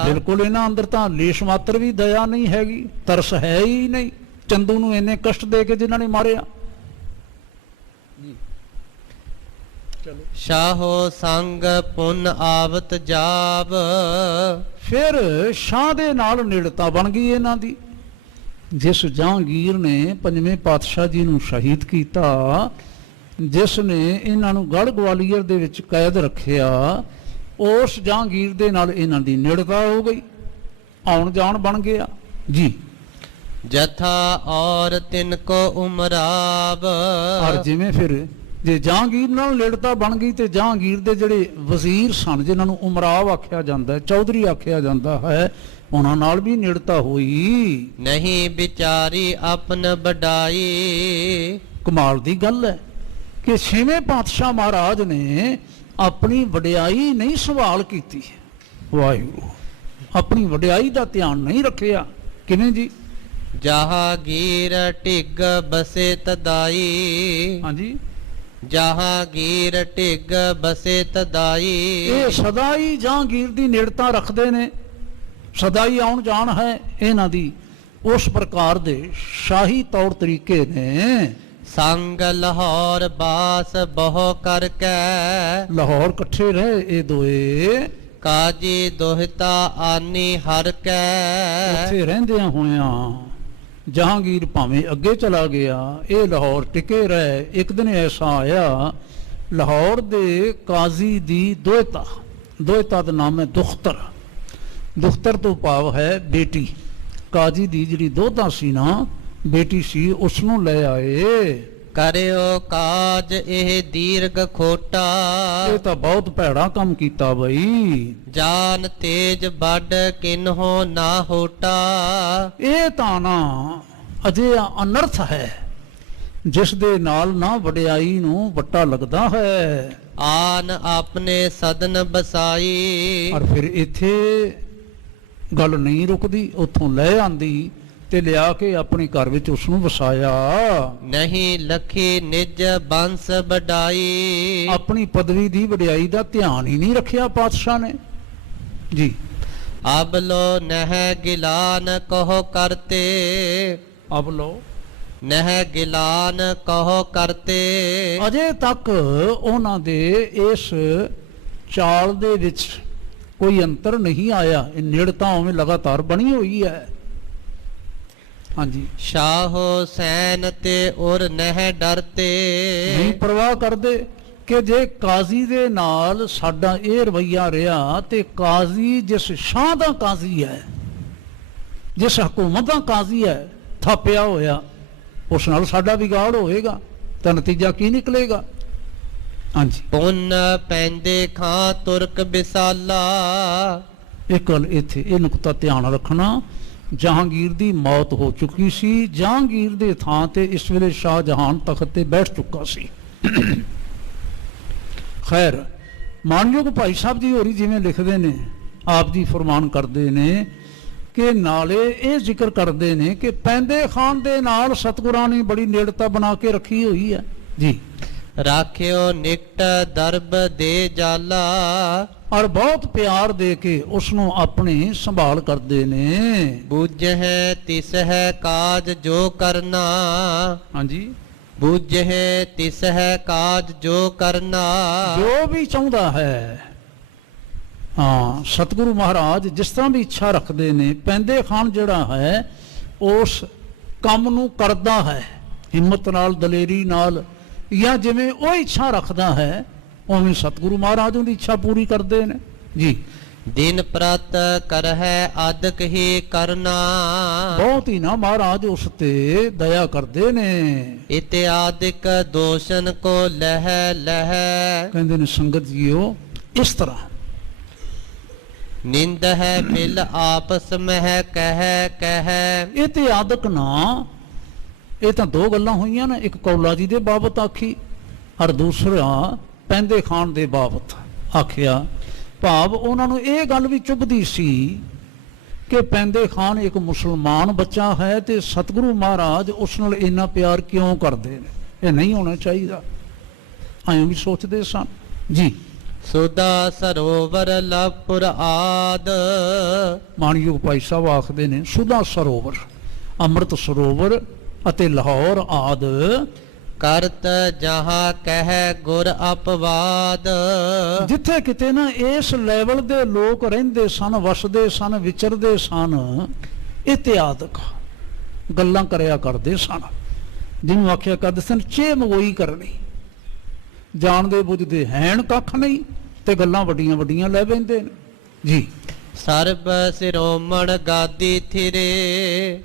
ਬਿਲਕੁਲ ਇਹਨਾਂ ਅੰਦਰ ਤਾਂ ਲੇਸ਼ ਮਾਤਰ ਵੀ ਦਇਆ ਨਹੀਂ ਹੈਗੀ, ਤਰਸ ਹੈ ਹੀ ਨਹੀਂ ਚੰਦੂ ਨੂੰ ਇੰਨੇ ਕਸ਼ਟ ਦੇ ਕੇ ਜਿਨ੍ਹਾਂ ਨੇ ਮਾਰਿਆ। ਸ਼ਾਹੋ ਸੰਗ ਪੁੰਨ ਆਵਤ ਜਾਵ। ਫਿਰ ਸ਼ਾਹ ਦੇ ਨਾਲ ਨੇੜਤਾ ਬਣ ਗਈ ਇਹਨਾਂ ਦੀ। ਜਿਸ ਜਹਾਂਗੀਰ ਨੇ ਪੰਜਵੇਂ ਪਾਤਸ਼ਾਹ ਜੀ ਨੂੰ ਸ਼ਹੀਦ ਕੀਤਾ, ਜਿਸ ਨੇ ਇਹਨਾਂ ਨੂੰ ਗੜ ਗਵਾਲੀਅਰ ਦੇ ਵਿੱਚ ਕੈਦ ਰੱਖਿਆ, ਉਸ ਜਹਾਂਗੀਰ ਦੇ ਨਾਲ ਇਹਨਾਂ ਦੀ ਨੇੜਤਾ ਹੋ ਗਈ, ਆਉਣ ਜਾਣ ਬਣ ਗਿਆ ਜੀ। ਜਥਾ ਔਰ ਤਿਨ ਕੋ ਉਮਰਾਵ। ਔਰ ਜਿਵੇਂ ਫਿਰ ਜੇ ਜਹਾਂਗੀਰ ਨਾਲ ਨੇੜਤਾ ਬਣ ਗਈ ਤੇ ਜਹਾਂਗੀਰ ਦੇ ਜਿਹੜੇ ਵਜ਼ੀਰ ਸਨ, ਜਿਨ੍ਹਾਂ ਨੂੰ ਉਮਰਾਵ ਆਖਿਆ ਜਾਂਦਾ ਹੈ, ਚੌਧਰੀ ਆਖਿਆ ਜਾਂਦਾ ਹੈ, ਉਹਨਾਂ ਨਾਲ ਵੀ ਨੇੜਤਾ ਹੋਈ। ਨਹੀਂ ਵਿਚਾਰੀ ਆਪਨ ਵਡਾਈ। ਕਮਾਲ ਦੀ ਗੱਲ ਹੈ ਕਿ ਛੇਵੇਂ ਪਾਤਸ਼ਾਹ ਮਹਾਰਾਜ ਨੇ ਆਪਣੀ ਵਡਿਆਈ ਨਹੀਂ ਸਵਾਲ ਕੀਤੀ। ਵਾਹਿਗੁਰੂ, ਆਪਣੀ ਵਡਿਆਈ ਦਾ ਧਿਆਨ ਨਹੀਂ ਰੱਖਿਆ। ਕਿਵੇਂ ਜੀ? ਜਹਾਂਗੀਰ ਢਿੱਗ ਬਸੇ ਤਦਾਈ। ਹਾਂਜੀ, ਜਹਾਂਗੀਰ ਢਿੱਗ ਬਸੇ ਤਦਾਈ। ਇਹ ਸਦਾ ਹੀ ਜਹਾਂਗੀਰ ਦੀ ਨੇੜਤਾ ਰੱਖਦੇ ਨੇ, ਸਦਾ ਹੀ ਆਉਣ ਜਾਣ ਹੈ ਇਹਨਾਂ ਦੀ। ਉਸ ਪ੍ਰਕਾਰ ਦੇ ਸ਼ਾਹੀ ਤੌਰ ਤਰੀਕੇ ਨੇ। ਸੰਗ ਲਾਹੌਰ ਬਾਸ ਬਹੁ ਕਰਕੇ। ਲਾਹੌਰ ਇਕੱਠੇ ਰਹੇ ਇਹ ਦੋਏ, ਕਾਜੀ ਦੋਹਿਤਾ ਆਨੀ ਹਰ ਕੈ। ਉੱਥੇ ਰਹਿੰਦਿਆਂ ਹੋਇਆਂ ਜਹਾਂਗੀਰ ਭਾਵੇਂ ਅੱਗੇ ਚਲਾ ਗਿਆ, ਇਹ ਲਾਹੌਰ ਟਿਕੇ ਰਹੇ। ਇੱਕ ਦਿਨ ਐਸਾ ਆਇਆ, ਲਾਹੌਰ ਦੇ ਕਾਜ਼ੀ ਦੀ ਦੋਹਤਾ, ਦੋਹਤਾ ਦਾ ਨਾਮ ਹੈ ਦੁਖਤਰ, ਦੁਖਤਰ ਤੋਂ ਭਾਵ ਹੈ ਬੇਟੀ। ਕਾਜ਼ੀ ਦੀ ਜਿਹੜੀ ਦੋਹਤਾ ਸੀ ਨਾ, ਬੇਟੀ ਸੀ, ਉਸ ਨੂੰ ਲੈ ਆਏ। ਕਰਿਓ ਕਾਜ ਇਹ ਦੀਰਘ ਖੋਟਾ। ਇਹ ਤਾਂ ਬਹੁਤ ਭੈੜਾ ਕੰਮ ਕੀਤਾ ਬਈ। ਜਾਨ ਤੇਜ ਵੱਡ ਕਿਨਹੋ ਨਾ ਹੋਟਾ। ਇਹ ਤਾਂ ਨਾ ਅਜੇ ਅਨਰਥ ਹੈ ਜਿਸ ਦੇ ਨਾਲ ਨਾ ਵਡਿਆਈ ਨੂੰ ਵੱਟਾ ਲੱਗਦਾ ਹੈ। ਆਨ ਆਪਣੇ ਸਦਨ ਬਸਾਈ। ਔਰ ਫਿਰ ਇੱਥੇ ਗੱਲ ਨਹੀਂ ਰੁਕਦੀ, ਉੱਥੋਂ ਲੈ ਆਂਦੀ ਤੇ ਲਿਆ ਕੇ ਆਪਣੇ ਘਰ ਵਿੱਚ ਉਸ ਨੂੰ ਵਸਾਇਆ। ਨਹੀਂ ਲਖੀ ਨਿਜ ਬੰਸ ਵਡਾਈ। ਆਪਣੀ ਪਦਵੀ ਦੀ ਵਡਿਆਈ ਦਾ ਧਿਆਨ ਹੀ ਨਹੀਂ ਰੱਖਿਆ ਪਾਤਸ਼ਾਹ ਨੇ ਜੀ। ਅਬ ਲੋ ਨਹਿ ਗਿਲਾਨ ਕਹੋ ਕਰਤੇ। ਅਬ ਲੋ ਨਹਿ ਗਿਲਾਨ ਕਹੋ ਕਰਤੇ। ਅਜੇ ਤੱਕ ਉਹਨਾਂ ਦੇ ਇਸ ਚਾਲ ਦੇ ਵਿੱਚ ਕੋਈ ਅੰਤਰ ਨਹੀਂ ਆਇਆ। ਇਹ ਨੇੜਤਾ ਉਵੇਂ ਲਗਾਤਾਰ ਬਣੀ ਹੋਈ ਹੈ। ਹਾਂਜੀ, ਸ਼ਾਹੋ ਸੈਨ ਤੇ ਔਰ ਨਹਿ ਡਰਤੇ। ਨਹੀਂ ਪਰਵਾਹ ਕਰਦੇ ਕਿ ਜੇ ਕਾਜ਼ੀ ਦੇ ਨਾਲ ਸਾਡਾ ਇਹ ਰਵਈਆ ਰਿਹਾ ਤੇ ਕਾਜ਼ੀ ਜਿਸ ਸ਼ਾਹ ਦਾ ਕਾਜ਼ੀ ਹੈ, ਜਿਸ ਹਕੂਮਤ ਦਾ ਕਾਜ਼ੀ ਹੈ ਥਾਪਿਆ ਹੋਇਆ, ਉਸ ਨਾਲ ਸਾਡਾ ਵਿਗਾੜ ਹੋਏਗਾ ਤਾਂ ਨਤੀਜਾ ਕੀ ਨਿਕਲੇਗਾ? ਹਾਂਜੀ, ਪੁੰਨ ਪੈਂਦੇ ਖਾਂ ਤੁਰਕ ਵਿਸਾਲਾ। ਇੱਕ ਗੱਲ ਇੱਥੇ ਇਹ ਨੁਕਤਾ ਧਿਆਨ ਰੱਖਣਾ, ਜਹਾਂਗੀਰ ਦੀ ਮੌਤ ਹੋ ਚੁੱਕੀ ਸੀ, ਜਹਾਂਗੀਰ ਦੇ ਥਾਂ ਤੇ ਇਸ ਵੇਲੇ ਸ਼ਾਹਜਹਾਨ ਤਖਤ ਤੇ ਬੈਠ ਚੁੱਕਾ ਸੀ। ਖੈਰ, ਮਾਨਯੋਗ ਭਾਈ ਸਾਹਿਬ ਜੀ ਹੋਰੀ ਜਿਵੇਂ ਲਿਖਦੇ ਨੇ, ਆਪ ਜੀ ਫਰਮਾਨ ਕਰਦੇ ਨੇ ਕਿ ਨਾਲੇ ਇਹ ਜ਼ਿਕਰ ਕਰਦੇ ਨੇ ਕਿ ਪੈਂਦੇ ਖਾਨ ਦੇ ਨਾਲ ਸਤਿਗੁਰਾਂ ਨੇ ਬੜੀ ਨੇੜਤਾ ਬਣਾ ਕੇ ਰੱਖੀ ਹੋਈ ਹੈ ਜੀ। ਰਾਖਿਓ ਨਿਕਟ ਦਰਬ ਦੇ ਜਾਲਾ। ਔਰ ਬਹੁਤ ਪਿਆਰ ਦੇ ਕੇ ਉਸ ਨੂੰ ਆਪਣੀ ਸੰਭਾਲ ਕਰਦੇ ਨੇ। ਬੂਝਹਿ ਤਿਸਹਿ ਕਾਜ ਜੋ ਕਰਨਾ। ਹਾਂਜੀ, ਬੂਝਹਿ ਤਿਸਹਿ ਕਾਜ ਜੋ ਕਰਨਾ। ਜੋ ਵੀ ਚਾਹੁੰਦਾ ਹੈ, ਹਾਂ, ਸਤਿਗੁਰੂ ਮਹਾਰਾਜ ਜਿਸ ਤਰ੍ਹਾਂ ਵੀ ਇੱਛਾ ਰੱਖਦੇ ਨੇ, ਪੈਂਦੇ ਖਾਨ ਜਿਹੜਾ ਹੈ ਉਸ ਕੰਮ ਨੂੰ ਕਰਦਾ ਹੈ ਹਿੰਮਤ ਨਾਲ, ਦਲੇਰੀ ਨਾਲ, ਜਾਂ ਜਿਵੇਂ ਉਹ ਇੱਛਾ ਰੱਖਦਾ ਹੈ ਉਵੇਂ ਸਤਿਗੁਰੂ ਮਹਾਰਾਜ ਉਹਦੀ ਇੱਛਾ ਪੂਰੀ ਕਰਦੇ ਨੇ ਜੀ। ਦਿਨ ਪ੍ਰਤ ਕਰਹਿ ਆਦਿਕ ਹੀ ਕਰਨਾ। ਬਹੁਤ ਹੀ ਨਾ ਮਹਾਰਾਜ ਉਸ ਤੇ ਦਇਆ ਕਰਦੇ ਨੇ। ਇਤਿਆਦਿਕ ਦੋਸ਼ਨ ਕੋ ਲਹਿ ਲਹਿ। ਕਹਿੰਦੇ ਨੇ ਸੰਗਤ ਜੀਓ, ਇਸ ਤਰ੍ਹਾਂ ਨਿੰਦ ਹੈ ਮਿਲ ਆਪਸ ਮਹਿ ਕਹਿ ਕਹਿ। ਇਹ ਤੇ ਆਦਿਕ ਨਾ, ਇਹ ਤਾਂ ਦੋ ਗੱਲਾਂ ਹੋਈਆਂ ਨਾ, ਇੱਕ ਕੌਲਾ ਜੀ ਦੇ ਬਾਬਤ ਆਖੀ ਔਰ ਦੂਸਰਾ ਪੈਂਦੇ ਖਾਨ ਦੇ ਬਾਬਤ ਆਖਿਆ। ਭਾਵ ਉਹਨਾਂ ਨੂੰ ਇਹ ਗੱਲ ਵੀ ਚੁੱਭਦੀ ਸੀ ਕਿ ਪੈਂਦੇ ਖਾਨ ਇੱਕ ਮੁਸਲਮਾਨ ਬੱਚਾ ਹੈ ਤੇ ਸਤਿਗੁਰੂ ਮਹਾਰਾਜ ਉਸ ਨਾਲ ਇੰਨਾ ਪਿਆਰ ਕਿਉਂ ਕਰਦੇ ਨੇ, ਇਹ ਨਹੀਂ ਹੋਣਾ ਚਾਹੀਦਾ, ਐਂ ਵੀ ਸੋਚਦੇ ਸਨ ਜੀ। ਸੁਦਾ ਸਰੋਵਰ ਲਵਪੁਰ ਆਦ। ਮਾਣਯੋਗ ਭਾਈ ਸਾਹਿਬ ਆਖਦੇ ਨੇ ਸੁਦਾ ਸਰੋਵਰ, ਅੰਮ੍ਰਿਤ ਸਰੋਵਰ ਅਤੇ ਲਾਹੌਰ ਆਦ। ਕਰਤ ਜਹਾਂ ਕਹਿ ਗੁਰ ਅਪਵਾਦ। ਜਿੱਥੇ ਕਿਤੇ ਨਾ ਇਸ ਲੈਵਲ ਦੇ ਲੋਕ ਰਹਿੰਦੇ ਸਨ, ਵਸਦੇ ਸਨ, ਵਿਚਰਦੇ ਸਨ, ਇਤਿਆਦਿਕ ਗੱਲਾਂ ਕਰਿਆ ਕਰਦੇ ਸਨ, ਜਿਹਨੂੰ ਆਖਿਆ ਕਰਦੇ ਸਨ ਚੇਮਗੋਈ ਕਰਨੀ। ਜਾਣਦੇ ਬੁੱਝਦੇ ਹੈਣ ਕੱਖ ਨਹੀਂ ਤੇ ਗੱਲਾਂ ਵੱਡੀਆਂ ਵੱਡੀਆਂ ਲੈ ਬੈਂਦੇ ਨੇ ਜੀ। ਸਰਬ ਸਿਰੋਮਣ ਗਾਦੀ ਥਿਰੇ।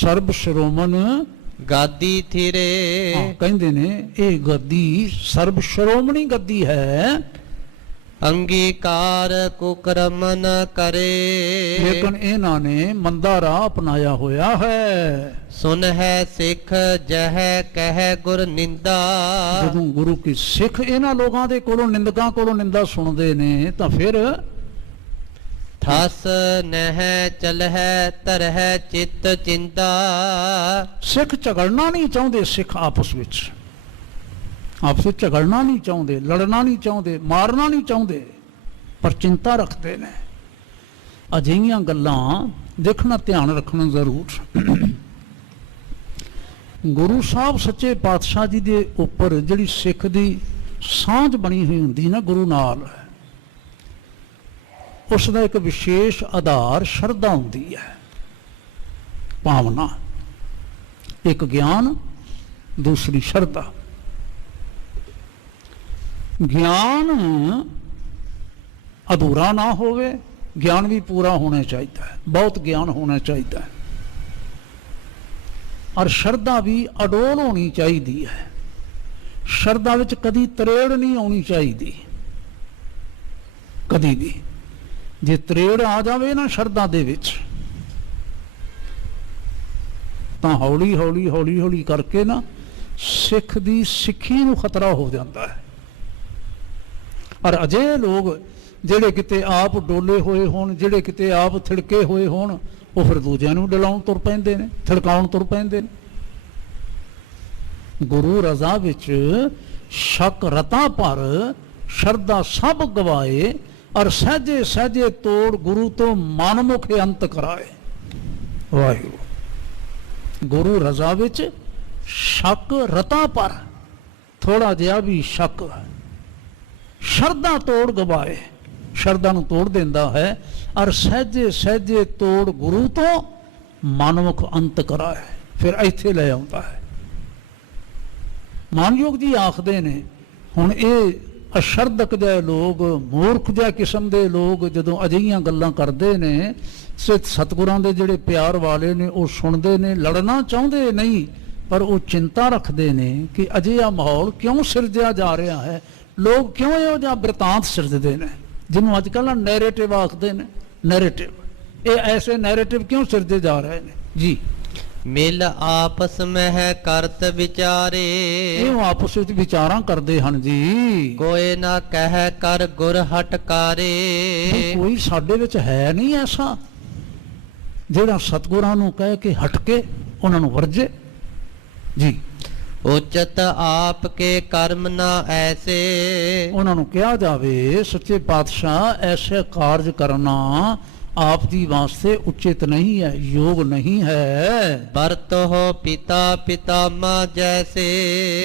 ਸਰਬ ਸ਼੍ਰੋਮਣ ਗਾਦੀ ਥਿਰੇ। ਕਹਿੰਦੇ ਨੇ ਇਹ ਗੱਦੀ ਸਰਬ ਸ਼੍ਰੋਮਣੀ ਗੱਦੀ ਹੈ। ਅੰਗੀਕਾਰ ਕੁਕਰਮਨ ਕਰੇ। ਲੇਕਿਨ ਇਹਨਾਂ ਨੇ ਮੰਦਾ ਰਾਹ ਅਪਣਾਇਆ ਹੋਇਆ ਹੈ। ਸੁਨ ਹੈ ਸਿੱਖ ਜਹ ਕਹਿ ਗੁਰ ਨਿੰਦਾ। ਜਦੋਂ ਗੁਰੂ ਕੀ ਸਿੱਖ ਇਹਨਾਂ ਲੋਕਾਂ ਦੇ ਕੋਲੋਂ, ਨਿੰਦਕਾਂ ਕੋਲੋਂ ਨਿੰਦਾ ਸੁਣਦੇ ਨੇ ਤਾਂ ਫਿਰ ਠਸ ਨਹਿ ਚਲਹਿ ਤਰਹਿ ਚਿੱਤ ਚਿੰਤਾ। ਸਿੱਖ ਝਗੜਨਾ ਨਹੀਂ ਚਾਹੁੰਦੇ, ਸਿੱਖ ਆਪਸ ਵਿੱਚ ਝਗੜਨਾ ਨਹੀਂ ਚਾਹੁੰਦੇ, ਲੜਨਾ ਨਹੀਂ ਚਾਹੁੰਦੇ, ਮਾਰਨਾ ਨਹੀਂ ਚਾਹੁੰਦੇ, ਪਰ ਚਿੰਤਾ ਰੱਖਦੇ ਨੇ। ਅਜਿਹੀਆਂ ਗੱਲਾਂ ਦੇਖਣਾ, ਧਿਆਨ ਰੱਖਣਾ ਜ਼ਰੂਰ। ਗੁਰੂ ਸਾਹਿਬ ਸੱਚੇ ਪਾਤਸ਼ਾਹ ਜੀ ਦੇ ਉੱਪਰ ਜਿਹੜੀ ਸਿੱਖ ਦੀ ਸਾਂਝ ਬਣੀ ਹੋਈ ਹੁੰਦੀ ਨਾ ਗੁਰੂ ਨਾਲ, ਉਸ ਦਾ ਇੱਕ ਵਿਸ਼ੇਸ਼ ਆਧਾਰ ਸ਼ਰਧਾ ਹੁੰਦੀ ਹੈ, ਭਾਵਨਾ। ਇੱਕ ਗਿਆਨ, ਦੂਸਰੀ ਸ਼ਰਧਾ। ਗਿਆਨ ਅਧੂਰਾ ਨਾ ਹੋਵੇ, ਗਿਆਨ ਵੀ ਪੂਰਾ ਹੋਣਾ ਚਾਹੀਦਾ ਹੈ, ਬਹੁਤ ਗਿਆਨ ਹੋਣਾ ਚਾਹੀਦਾ ਹੈ। ਔਰ ਸ਼ਰਧਾ ਵੀ ਅਡੋਲ ਹੋਣੀ ਚਾਹੀਦੀ ਹੈ। ਸ਼ਰਧਾ ਵਿੱਚ ਕਦੀ ਤਰੇੜ ਨਹੀਂ ਆਉਣੀ ਚਾਹੀਦੀ, ਕਦੀ ਵੀ। ਜੇ ਤਰੇੜ ਆ ਜਾਵੇ ਨਾ ਸ਼ਰਧਾ ਦੇ ਵਿੱਚ, ਤਾਂ ਹੌਲੀ ਹੌਲੀ ਹੌਲੀ ਹੌਲੀ ਕਰਕੇ ਨਾ ਸਿੱਖ ਦੀ ਸਿੱਖੀ ਨੂੰ ਖਤਰਾ ਹੋ ਜਾਂਦਾ ਹੈ। ਔਰ ਅਜਿਹੇ ਲੋਕ ਜਿਹੜੇ ਕਿਤੇ ਆਪ ਡੋਲੇ ਹੋਏ ਹੋਣ, ਜਿਹੜੇ ਕਿਤੇ ਆਪ ਥਿੜਕੇ ਹੋਏ ਹੋਣ, ਉਹ ਫਿਰ ਦੂਜਿਆਂ ਨੂੰ ਡਲਾਉਣ ਤੁਰ ਪੈਂਦੇ ਨੇ, ਥਿੜਕਾਉਣ ਤੁਰ ਪੈਂਦੇ ਨੇ। ਗੁਰੂ ਰਜ਼ਾ ਵਿੱਚ ਸ਼ੱਕ ਰਤਾ ਪਰ ਸ਼ਰਧਾ ਸਭ ਗਵਾਏ। ਔਰ ਸਹਿਜੇ ਸਹਿਜੇ ਤੋੜ ਗੁਰੂ ਤੋਂ ਮਨਮੁਖ ਅੰਤ ਕਰਾਏ। ਵਾਹਿਗੁਰੂ। ਗੁਰੂ ਰਜ਼ਾ ਵਿੱਚ ਸ਼ੱਕ ਰਤਾ ਪਰ, ਥੋੜਾ ਜਿਹਾ ਵੀ ਸ਼ੱਕ, ਸ਼ਰਧਾ ਤੋੜ ਗਵਾਏ, ਸ਼ਰਧਾ ਨੂੰ ਤੋੜ ਦਿੰਦਾ ਹੈ। ਔਰ ਸਹਿਜੇ ਸਹਿਜੇ ਤੋੜ ਗੁਰੂ ਤੋਂ ਮਨਮੁਖ ਅੰਤ ਕਰਾਏ, ਫਿਰ ਇੱਥੇ ਲੈ ਆਉਂਦਾ ਹੈ। ਮਾਨਯੋਗ ਜੀ ਆਖਦੇ ਨੇ, ਹੁਣ ਇਹ ਅਸ਼ਰਦਕ ਜਿਹੇ ਲੋਕ, ਮੂਰਖ ਜਿਹੇ ਕਿਸਮ ਦੇ ਲੋਕ ਜਦੋਂ ਅਜਿਹੀਆਂ ਗੱਲਾਂ ਕਰਦੇ ਨੇ, ਸਤਿਗੁਰਾਂ ਦੇ ਜਿਹੜੇ ਪਿਆਰ ਵਾਲੇ ਨੇ ਉਹ ਸੁਣਦੇ ਨੇ, ਲੜਨਾ ਚਾਹੁੰਦੇ ਨਹੀਂ, ਪਰ ਉਹ ਚਿੰਤਾ ਰੱਖਦੇ ਨੇ ਕਿ ਅਜਿਹਾ ਮਾਹੌਲ ਕਿਉਂ ਸਿਰਜਿਆ ਜਾ ਰਿਹਾ ਹੈ, ਲੋਕ ਕਿਉਂ ਇਹੋ ਜਿਹਾ ਬਿਰਤਾਂਤ ਸਿਰਜਦੇ ਨੇ, ਜਿਹਨੂੰ ਅੱਜ ਕੱਲ੍ਹ ਨੈਰੇਟਿਵ ਆਖਦੇ ਨੇ। ਨੈਰੇਟਿਵ, ਇਹ ਐਸੇ ਨੈਰੇਟਿਵ ਕਿਉਂ ਸਿਰਜੇ ਜਾ ਰਹੇ ਨੇ ਜੀ। ਮਿਲ ਆਪਸ ਮਹਿ ਕਰਤ ਵਿਚਾਰੇ, ਇਹ ਆਪਸ ਵਿੱਚ ਵਿਚਾਰਾਂ ਕਰਦੇ ਹਨ ਜੀ। ਕੋਏ ਨਾ ਕਹਿ ਕਰ ਗੁਰ ਹਟਕਾਰੇ, ਕੋਈ ਸਾਡੇ ਵਿੱਚ ਹੈ ਨਹੀਂ ਐਸਾ ਜਿਹੜਾ ਸਤਿਗੁਰਾਂ ਨੂੰ ਕਹਿ ਕੇ ਹਟ ਕੇ ਉਹਨਾਂ ਨੂੰ ਵਰਜੇ ਜੀ। ਉਚਤ ਆਪ ਕੇ ਕਰਮ ਨਾ ਐਸੇ, ਉਹਨਾਂ ਨੂੰ ਕਿਹਾ ਜਾਵੇ ਸੱਚੇ ਪਾਤਸ਼ਾਹ ਐਸੇ ਕਾਰਜ ਕਰਨਾ ਆਪ ਜੀ ਵਾਸਤੇ ਉਚਿਤ ਨਹੀਂ ਹੈ, ਯੋਗ ਨਹੀਂ ਹੈ। ਵਰਤੋ ਪਿਤਾ ਪਿਤਾਮਾ ਜੈਸੇ,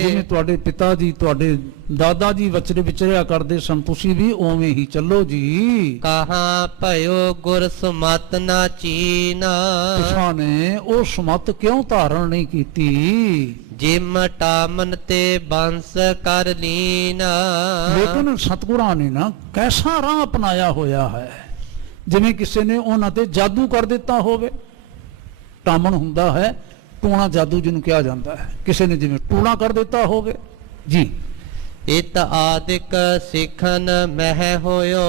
ਜਿਵੇਂ ਤੁਹਾਡੇ ਪਿਤਾ ਜੀ, ਤੁਹਾਡੇ ਦਾਦਾ ਜੀ ਵਿਚਰਿਆ ਕਰਦੇ ਸਨ, ਤੁਸੀਂ ਵੀ ਉਵੇਂ ਹੀ ਚੱਲੋ ਜੀ। ਕਹਾਂ ਭਇਓ ਗੁਰ ਸੁਮਤ ਨਾ ਚੀਨਾ, ਤੁਸਾਂ ਨੇ ਉਹ ਸੁਮਤ ਕਿਉਂ ਧਾਰਨ ਨਹੀਂ ਕੀਤੀ। ਜਿਮ ਟਾਮਨ ਤੇ ਬੰਸ ਕਰ ਲੀਨਾ, ਲੇਕਿਨ ਸਤਿਗੁਰਾਂ ਨੇ ਨਾ ਕੈਸਾ ਰਾਹ ਅਪਣਾਇਆ ਹੋਇਆ ਹੈ, ਜਿਵੇਂ ਕਿਸੇ ਨੇ ਉਹਨਾਂ ਤੇ ਜਾਦੂ ਕਰ ਦਿੱਤਾ ਹੋਵੇ। ਟਾਮਣ ਹੁੰਦਾ ਹੈ ਟੂਣਾ, ਜਾਦੂ ਜਿਹਨੂੰ ਕਿਹਾ ਜਾਂਦਾ ਹੈ, ਕਿਸੇ ਨੇ ਜਿਵੇਂ ਟੂਣਾ ਕਰ ਦਿੱਤਾ ਹੋਵੇ ਜੀ। ਇਤ ਆਦਿਕ ਸਿੱਖਨ ਮਹਿ ਹੋਇਓ,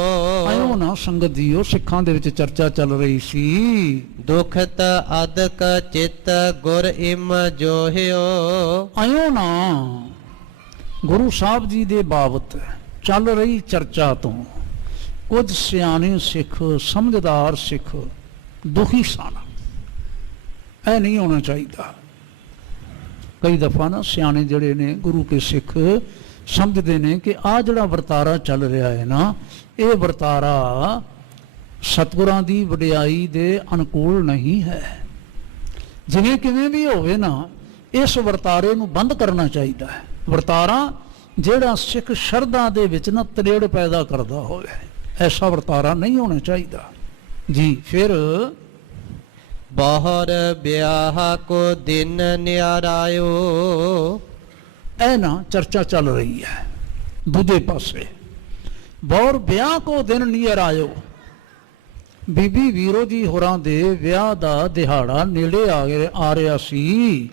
ਆਇਓ ਨਾ ਸੰਗਤ ਜੀਓ, ਸਿੱਖਾਂ ਦੇ ਵਿੱਚ ਚਰਚਾ ਚੱਲ ਰਹੀ ਸੀ। ਦੁਖਤ ਅਦਕ ਚਿਤ ਗੁਰ ਇਮ ਜੋਹਿਓ, ਆਇਓ ਨਾ ਗੁਰੂ ਸਾਹਿਬ ਜੀ ਦੇ ਬਾਬਤ ਚੱਲ ਰਹੀ ਚਰਚਾ ਤੋਂ ਕੁਝ ਸਿਆਣੇ ਸਿੱਖ, ਸਮਝਦਾਰ ਸਿੱਖ ਦੁਖੀ ਸਨ। ਇਹ ਨਹੀਂ ਹੋਣਾ ਚਾਹੀਦਾ। ਕਈ ਦਫਾ ਨਾ ਸਿਆਣੇ ਜਿਹੜੇ ਨੇ ਗੁਰੂ ਕੇ ਸਿੱਖ ਸਮਝਦੇ ਨੇ ਕਿ ਆਹ ਜਿਹੜਾ ਵਰਤਾਰਾ ਚੱਲ ਰਿਹਾ ਹੈ ਨਾ, ਇਹ ਵਰਤਾਰਾ ਸਤਿਗੁਰਾਂ ਦੀ ਵਡਿਆਈ ਦੇ ਅਨੁਕੂਲ ਨਹੀਂ ਹੈ। ਜਿਵੇਂ ਕਿਵੇਂ ਵੀ ਹੋਵੇ ਨਾ, ਇਸ ਵਰਤਾਰੇ ਨੂੰ ਬੰਦ ਕਰਨਾ ਚਾਹੀਦਾ ਹੈ। ਵਰਤਾਰਾ ਜਿਹੜਾ ਸਿੱਖ ਸ਼ਰਧਾ ਦੇ ਵਿੱਚ ਨਾ ਤਰੇੜ ਪੈਦਾ ਕਰਦਾ ਹੋਵੇ, ਐਸਾ ਵਰਤਾਰਾ ਨਹੀਂ ਹੋਣਾ ਚਾਹੀਦਾ ਜੀ। ਫਿਰ ਬਹੁਰ ਵਿਆਹ ਕੋ ਦਿਨ ਨਿਆਰਾਇਓ, ਇਹ ਨਾ ਚਰਚਾ ਚੱਲ ਰਹੀ ਹੈ। ਦੂਜੇ ਪਾਸੇ ਬਹੁਰ ਵਿਆਹ ਕੋ ਦਿਨ ਨੀਅਰ ਆਇਓ, ਬੀਬੀ ਵੀਰੋ ਜੀ ਹੋਰਾਂ ਦੇ ਵਿਆਹ ਦਾ ਦਿਹਾੜਾ ਨੇੜੇ ਆ ਰਿਹਾ ਸੀ।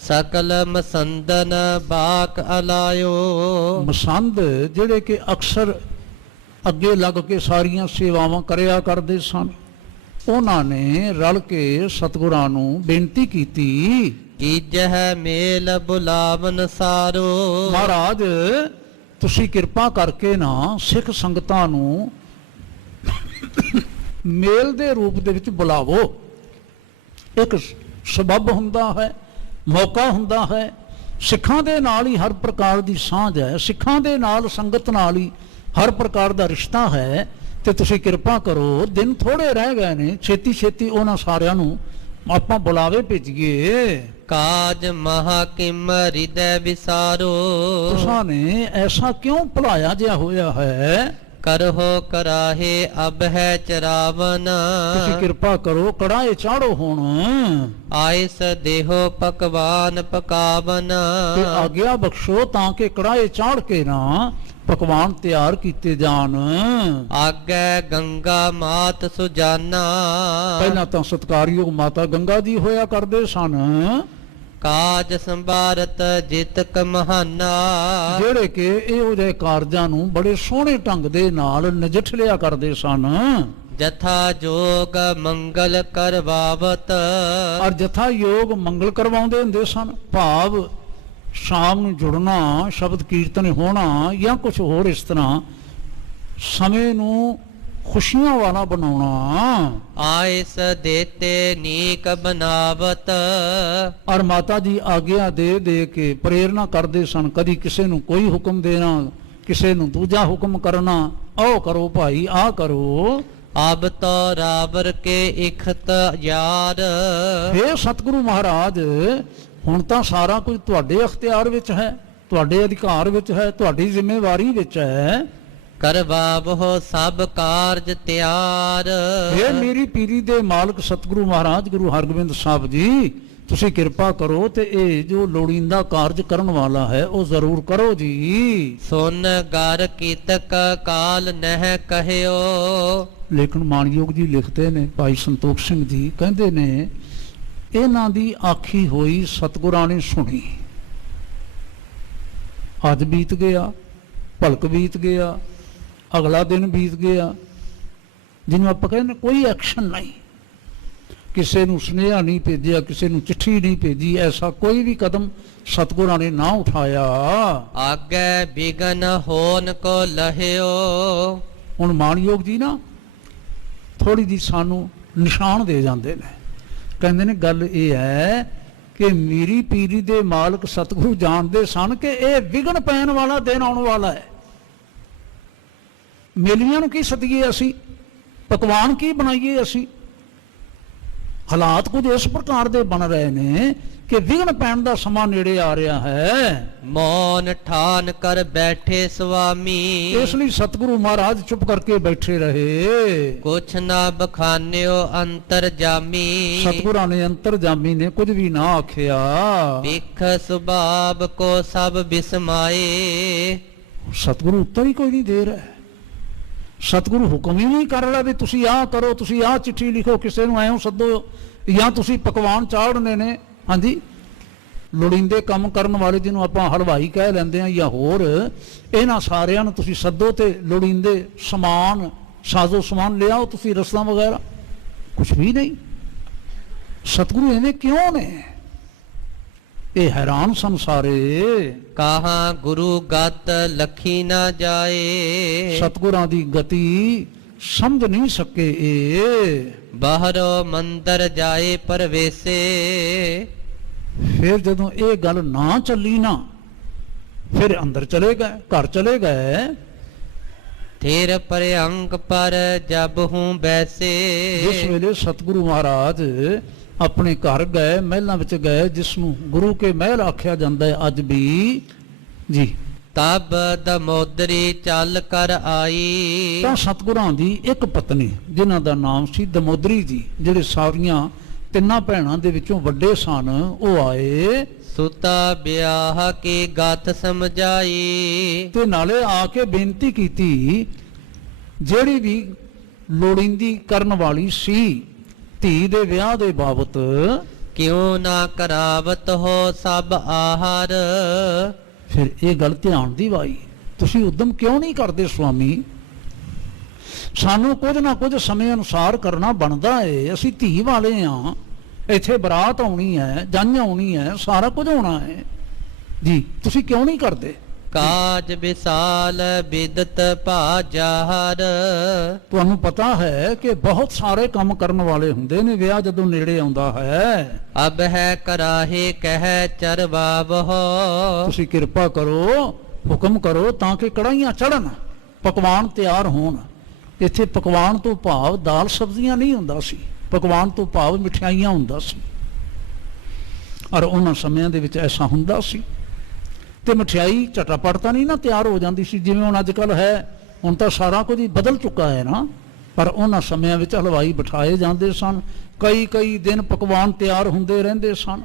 ਸਕਲ ਮਸੰਦਨ ਬਾਕ ਅਲਾਇਓ, ਮਸੰਦ ਜਿਹੜੇ ਕਿ ਅਕਸਰ ਅੱਗੇ ਲੱਗ ਕੇ ਸਾਰੀਆਂ ਸੇਵਾਵਾਂ ਕਰਿਆ ਕਰਦੇ ਸਨ, ਉਹਨਾਂ ਨੇ ਰਲ ਕੇ ਸਤਿਗੁਰਾਂ ਨੂੰ ਬੇਨਤੀ ਕੀਤੀ, ਕੀਜਹਿ ਮੇਲ ਬੁਲਾਵਨ ਸਾਰੋ, ਮਹਾਰਾਜ ਤੁਸੀਂ ਕਿਰਪਾ ਕਰਕੇ ਨਾ ਸਿੱਖ ਸੰਗਤਾਂ ਨੂੰ ਮੇਲ ਦੇ ਰੂਪ ਦੇ ਵਿੱਚ ਬੁਲਾਵੋ। ਇੱਕ ਸਬੱਬ ਹੁੰਦਾ ਹੈ, ਮੌਕਾ ਹੁੰਦਾ ਹੈ। ਸਿੱਖਾਂ ਦੇ ਨਾਲ ਹੀ ਹਰ ਪ੍ਰਕਾਰ ਦੀ ਸਾਂਝ ਹੈ, ਸਿੱਖਾਂ ਦੇ ਨਾਲ ਸੰਗਤ ਨਾਲ ਹੀ ਹਰ ਪ੍ਰਕਾਰ ਦਾ ਰਿਸ਼ਤਾ ਹੈ। ਤੇ ਤੁਸੀਂ ਕਿਰਪਾ ਕਰੋ, ਦਿਨ ਥੋੜੇ ਰਹਿ ਗਏ ਨੇ, ਛੇਤੀ ਛੇਤੀ ਉਹਨਾਂ ਸਾਰਿਆਂ ਨੂੰ ਆਪਾਂ ਬੁਲਾਵੇ ਭੇਜੀਏ। ਕਾਜ ਮਹਾ ਕਿਮ ਹਿਰਦੈ ਵਿਸਾਰੋ, ਤੁਸਾਂ ਨੇ ਐਸਾ ਕਿਉਂ ਭੁਲਾਇਆ ਜਿਹਾ ਹੋਇਆ ਹੈ। ਕਰਹੁ ਕਰਾਹੇ ਅਬ ਹੈ ਚਰਾਵਨ, ਤੁਸੀਂ ਕਿਰਪਾ ਕਰੋ ਕੜਾਏ ਚਾੜੋ ਹੁਣ, ਆਇਸ ਦੇਹੋ ਪਕਵਾਨ ਪਕਾਵਨ, ਤੇ ਆਗਿਆ ਬਖਸ਼ੋ ਤਾਂ ਕਿ ਕੜਾਏ ਚਾੜ ਕੇ ਨਾ ਪਕਵਾਨ ਤਿਆਰ ਕੀਤੇ ਜਾਣ। ਆਗੈ ਗੰਗਾ ਮਾਤ ਸੁਜਾਨਾ, ਪਹਿਲਾਂ ਤਾਂ ਸਤਿਕਾਰਯੋਗ ਮਾਤਾ ਗੰਗਾ ਜੀ ਹੋਇਆ ਕਰਦੇ ਸਨ, ਕਾਜ ਸੰਭਾਰਤ ਜਿਤਕ ਮਹਾਨਾ, ਜਿਹੜੇ ਕਿ ਇਹੋ ਜਿਹੇ ਕਾਰਜਾਂ ਨੂੰ ਬੜੇ ਸੋਹਣੇ ਢੰਗ ਦੇ ਨਾਲ ਨਜਿੱਠ ਲਿਆ ਕਰਦੇ ਸਨ। ਜਥਾ ਜੋਗ ਮੰਗਲ ਕਰਵਾਵਤ, ਔਰ ਜਥਾ ਯੋਗ ਮੰਗਲ ਕਰਵਾਉਂਦੇ ਹੁੰਦੇ ਸਨ। ਭਾਵ ਸ਼ਾਮ ਨੂੰ ਜੁੜਨਾ, ਸ਼ਬਦ ਕੀਰਤਨ ਹੋਣਾ ਜਾਂ ਕੁਝ ਹੋਰ ਇਸ ਤਰ੍ਹਾਂ ਸਮੇਂ ਨੂੰ ਖੁਸ਼ੀਆਂ ਵਾਲਾ ਬਣਾਉਣਾ। ਆਇਸ ਦੇਤੇ ਨੀਕ ਬਨਾਵਤ, ਔਰ ਮਾਤਾ ਜੀ ਆਗਿਆ ਦੇ ਦੇ ਕੇ ਪ੍ਰੇਰਨਾ ਕਰਦੇ ਸਨ। ਕਦੀ ਕਿਸੇ ਨੂੰ ਕੋਈ ਹੁਕਮ ਦੇਣਾ, ਕਿਸੇ ਨੂੰ ਦੂਜਾ ਹੁਕਮ ਕਰਨਾ, ਆਓ ਕਰੋ ਭਾਈ ਆਹ ਕਰੋ। ਅਬ ਤੋ ਰਾਵਰ ਕੇ ਇਖਤ ਯਾਰ, हे ਸਤਿਗੁਰੂ ਮਹਾਰਾਜ, ਹੁਣ ਤਾਂ ਸਾਰਾ ਕੁਝ ਤੁਹਾਡੇ ਅਖਤਿਆਰ ਵਿੱਚ ਹੈ, ਤੁਹਾਡੇ ਅਧਿਕਾਰ ਵਿੱਚ ਹੈ, ਤੁਹਾਡੀ ਜ਼ਿੰਮੇਵਾਰੀ ਵਿੱਚ ਹੈ। ਕਰਵਾਵਹੁ ਸਭ ਕਾਰਜ ਤਿਆਰ, ਇਹ ਮੇਰੀ ਪੀਰੀ ਦੇ ਮਾਲਕ ਸਤਿਗੁਰੂ ਮਹਾਰਾਜ ਗੁਰੂ ਹਰਗੋਬਿੰਦ ਸਾਹਿਬ ਜੀ, ਤੁਸੀਂ ਕਿਰਪਾ ਕਰੋ ਤੇ ਇਹ ਜੋ ਲੋੜੀਂਦਾ ਕਾਰਜ ਕਰਨ ਵਾਲਾ ਹੈ ਉਹ ਜ਼ਰੂਰ ਕਰੋ ਜੀ। ਸੁਨ ਗਰ ਕੀਤਕ ਕਾਲ ਨਹਿ ਕਹਿਓ। ਲੇਕਿਨ ਮਾਨਯੋਗ ਜੀ ਲਿਖਦੇ ਨੇ, ਭਾਈ ਸੰਤੋਖ ਸਿੰਘ ਜੀ ਕਹਿੰਦੇ ਨੇ, ਇਹਨਾਂ ਦੀ ਆਖੀ ਹੋਈ ਸਤਿਗੁਰਾਂ ਨੇ ਸੁਣੀ। ਅੱਜ ਬੀਤ ਗਿਆ, ਭਲਕ ਬੀਤ ਗਿਆ, ਅਗਲਾ ਦਿਨ ਬੀਤ ਗਿਆ, ਜਿਹਨੂੰ ਆਪਾਂ ਕਹਿੰਦੇ ਕੋਈ ਐਕਸ਼ਨ ਨਹੀਂ, ਕਿਸੇ ਨੂੰ ਸੁਨੇਹਾ ਨਹੀਂ ਭੇਜਿਆ, ਕਿਸੇ ਨੂੰ ਚਿੱਠੀ ਨਹੀਂ ਭੇਜੀ, ਐਸਾ ਕੋਈ ਵੀ ਕਦਮ ਸਤਿਗੁਰਾਂ ਨੇ ਨਾ ਉਠਾਇਆ। ਆਗੇ ਬਿਗਨ ਹੋਨ ਕੋ ਲਹਿਓ। ਹੁਣ ਮਾਨਯੋਗ ਜੀ ਨਾ ਥੋੜੀ ਜੀ ਸਾਨੂੰ ਨਿਸ਼ਾਨ ਦੇ ਜਾਂਦੇ ਨੇ, ਕਹਿੰਦੇ ਨੇ ਗੱਲ ਇਹ ਹੈ ਕਿ ਮੀਰੀ ਪੀਰੀ ਦੇ ਮਾਲਕ ਸਤਿਗੁਰੂ ਜਾਣਦੇ ਸਨ ਕਿ ਇਹ ਵਿਗਨ ਪੈਣ ਵਾਲਾ ਦਿਨ ਆਉਣ ਵਾਲਾ ਹੈ। ਮੇਲੀਆਂ ਨੂੰ ਕੀ ਸਦੀਏ ਅਸੀਂ, ਪਕਵਾਨ ਕੀ ਬਣਾਈਏ ਅਸੀਂ। ਹਾਲਾਤ ਕੁਝ ਇਸ ਪ੍ਰਕਾਰ ਦੇ ਬਣ ਰਹੇ ਨੇ ਕਿ ਵਿਗਨ ਪੈਣ ਦਾ ਸਮਾਂ ਨੇੜੇ ਆ ਰਿਹਾ ਹੈ। ਮੌਨ ਠਾਨ ਕਰ ਬੈਠੇ ਸੁਆਮੀ। ਇਸ ਲਈ ਸਤਿਗੁਰੂ ਮਹਾਰਾਜ ਚੁੱਪ ਕਰਕੇ ਬੈਠੇ ਰਹੇ। ਕੁਛ ਨਾ ਬਖਾਨਿਓ ਅੰਤਰ ਜਾਮੀ। ਸਤਿਗੁਰਾਂ ਨੇ ਅੰਤਰਜਾਮੀ ਨੇ ਕੁਝ ਵੀ ਨਾ ਆਖਿਆ। ਵਿਖ ਸੁਭਾਵ ਕੋ ਸਭ ਬਿਸਮਾਏ। ਸਤਿਗੁਰੂ ਉੱਤਰ ਹੀ ਕੋਈ ਨਹੀਂ ਦੇ ਰਿਹਾ। ਸਤਿਗੁਰੂ ਹੁਕਮ ਹੀ ਨਹੀਂ ਕਰ ਰਿਹਾ ਵੀ ਤੁਸੀਂ ਆਹ ਕਰੋ, ਤੁਸੀਂ ਆਹ ਚਿੱਠੀ ਲਿਖੋ, ਕਿਸੇ ਨੂੰ ਐਂ ਸੱਦੋ, ਜਾਂ ਤੁਸੀਂ ਪਕਵਾਨ ਚਾੜਨੇ ਨੇ। ਹਾਂਜੀ, ਲੋੜੀਂਦੇ ਕੰਮ ਕਰਨ ਵਾਲੇ ਜਿਹਨੂੰ ਆਪਾਂ ਹਲਵਾਈ ਕਹਿ ਲੈਂਦੇ ਆ, ਜਾਂ ਹੋਰ, ਇਹਨਾਂ ਸਾਰਿਆਂ ਨੂੰ ਤੁਸੀਂ ਸੱਦੋ ਤੇ ਲੋੜੀਂਦੇ ਸਮਾਨ, ਸਾਜ਼ੋ ਸਮਾਨ ਲਿਆਓ, ਤੁਸੀਂ ਰਸਦਾਂ ਵਗੈਰਾ, ਕੁਛ ਵੀ ਨਹੀਂ। ਸਤਿਗੁਰੂ ਐਵੇਂ ਕਿਉਂ ਨੇ? ਇਹ ਹੈਰਾਨ ਸੰਸਾਰੇ। ਕਹਾਂ ਗੁਰੂ ਗਤ ਲਖੀ ਨਾ ਜਾਏ। ਸਤਿਗੁਰਾਂ ਦੀ ਗਤੀ ਸਮਝ ਨਹੀਂ ਸਕੇ ਇਹ। ਬਾਹਰੋਂ ਮੰਦਰ ਜਾਏ ਪਰਵੇਸੇ। ਫਿਰ ਜਦੋਂ ਇਹ ਗੱਲ ਨਾ ਚੱਲੀ ਨਾ, ਫਿਰ ਅੰਦਰ ਚਲੇ ਗਏ, ਘਰ ਚਲੇ ਗਏ। ਥੇਰ ਪਰਿਅੰਕ ਪਰ ਜਬ ਹੂੰ ਬੈਸੇ। ਜਿਸ ਵੇਲੇ ਸਤਿਗੁਰੂ ਮਹਾਰਾਜ ਆਪਣੇ ਘਰ ਗਏ, ਮਹਿਲਾਂ ਵਿੱਚ ਗਏ, ਜਿਸ ਨੂੰ ਗੁਰੂ ਕੇ ਮਹਿਲ ਆਖਿਆ ਜਾਂਦਾ ਹੈ ਅੱਜ ਵੀ ਜੀ, ਤਬ ਦਮੋਦਰੀ ਚੱਲ ਕਰ ਆਈ। ਤਾਂ ਸਤਿਗੁਰਾਂ ਦੀ ਇੱਕ ਪਤਨੀ ਜਿਨ੍ਹਾਂ ਦਾ ਨਾਮ ਸੀ ਦਮੋਦਰੀ ਜੀ, ਜਿਹੜੇ ਸਾਰੀਆਂ ਤਿੰਨਾਂ ਭੈਣਾਂ ਦੇ ਵਿੱਚੋਂ ਵੱਡੇ ਸਨ, ਉਹ ਆਏ ਸੁਤਾ ਵਿਆਹ ਕੀ ਗਤ ਸਮਝਾਈ। ਤੇ ਨਾਲੇ ਆ ਕੇ ਬੇਨਤੀ ਕੀਤੀ, ਜਿਹੜੀ ਵੀ ਲੋੜੀਂਦੀ ਕਰਨ ਵਾਲੀ ਸੀ ਧੀ ਦੇ ਵਿਆਹ ਦੇ ਬਾਬਤ, ਕਿਉਂ ਨਾ ਕਰਾਵਤ ਹੋ ਸਭ ਆਹਾਰ। ਫਿਰ ਇਹ ਗੱਲ ਧਿਆਨ ਦੀ ਵਾਈ, ਤੁਸੀਂ ਉਦਮ ਕਿਉਂ ਨਹੀਂ ਕਰਦੇ ਸੁਆਮੀ? ਸਾਨੂੰ ਕੁਝ ਨਾ ਕੁਝ ਸਮੇਂ ਅਨੁਸਾਰ ਕਰਨਾ ਬਣਦਾ ਏ। ਅਸੀਂ ਧੀ ਵਾਲੇ ਆ, ਇੱਥੇ ਬਰਾਤ ਆਉਣੀ ਹੈ, ਜੰਝ ਆਉਣੀ ਹੈ, ਸਾਰਾ ਕੁਝ ਹੋਣਾ ਹੈ ਜੀ, ਤੁਸੀਂ ਕਿਉਂ ਨਹੀਂ ਕਰਦੇ? ਕਾਜ ਵਿਸਾਲ ਬਿਦਤ ਭਾਜਾਰ। ਤੁਹਾਨੂੰ ਪਤਾ ਹੈ ਕਿ ਬਹੁਤ ਸਾਰੇ ਕੰਮ ਕਰਨ ਵਾਲੇ ਹੁੰਦੇ ਨੇ ਵਿਆਹ ਜਦੋਂ ਨੇੜੇ ਆਉਂਦਾ ਹੈ। ਅਬ ਹੈ ਕਰਾਹੇ ਕਹਿ ਚਰਵਾਵਹੁ। ਤੁਸੀਂ ਕਿਰਪਾ ਕਰੋ, ਹੁਕਮ ਕਰੋ ਤਾਂ ਕਿ ਕੜਾਹੀਆਂ ਚੜਨ, ਪਕਵਾਨ ਤਿਆਰ ਹੋਣ। ਇੱਥੇ ਪਕਵਾਨ ਤੋਂ ਭਾਵ ਦਾਲ ਸਬਜ਼ੀਆਂ ਨਹੀਂ ਹੁੰਦਾ ਸੀ, ਪਕਵਾਨ ਤੋਂ ਭਾਵ ਮਠਿਆਈਆਂ ਹੁੰਦਾ ਸੀ। ਔਰ ਉਹਨਾਂ ਸਮਿਆਂ ਦੇ ਵਿੱਚ ਐਸਾ ਹੁੰਦਾ ਸੀ। ਤੇ ਮਠਿਆਈ ਝਟਾਪਟ ਤਾਂ ਨਹੀਂ ਨਾ ਤਿਆਰ ਹੋ ਜਾਂਦੀ ਸੀ ਜਿਵੇਂ ਹੁਣ ਅੱਜ ਕੱਲ੍ਹ ਹੈ। ਹੁਣ ਤਾਂ ਸਾਰਾ ਕੁਝ ਹੀ ਬਦਲ ਚੁੱਕਾ ਹੈ ਨਾ, ਪਰ ਉਹਨਾਂ ਸਮਿਆਂ ਵਿੱਚ ਹਲਵਾਈ ਬਿਠਾਏ ਜਾਂਦੇ ਸਨ, ਕਈ ਦਿਨ ਪਕਵਾਨ ਤਿਆਰ ਹੁੰਦੇ ਰਹਿੰਦੇ ਸਨ।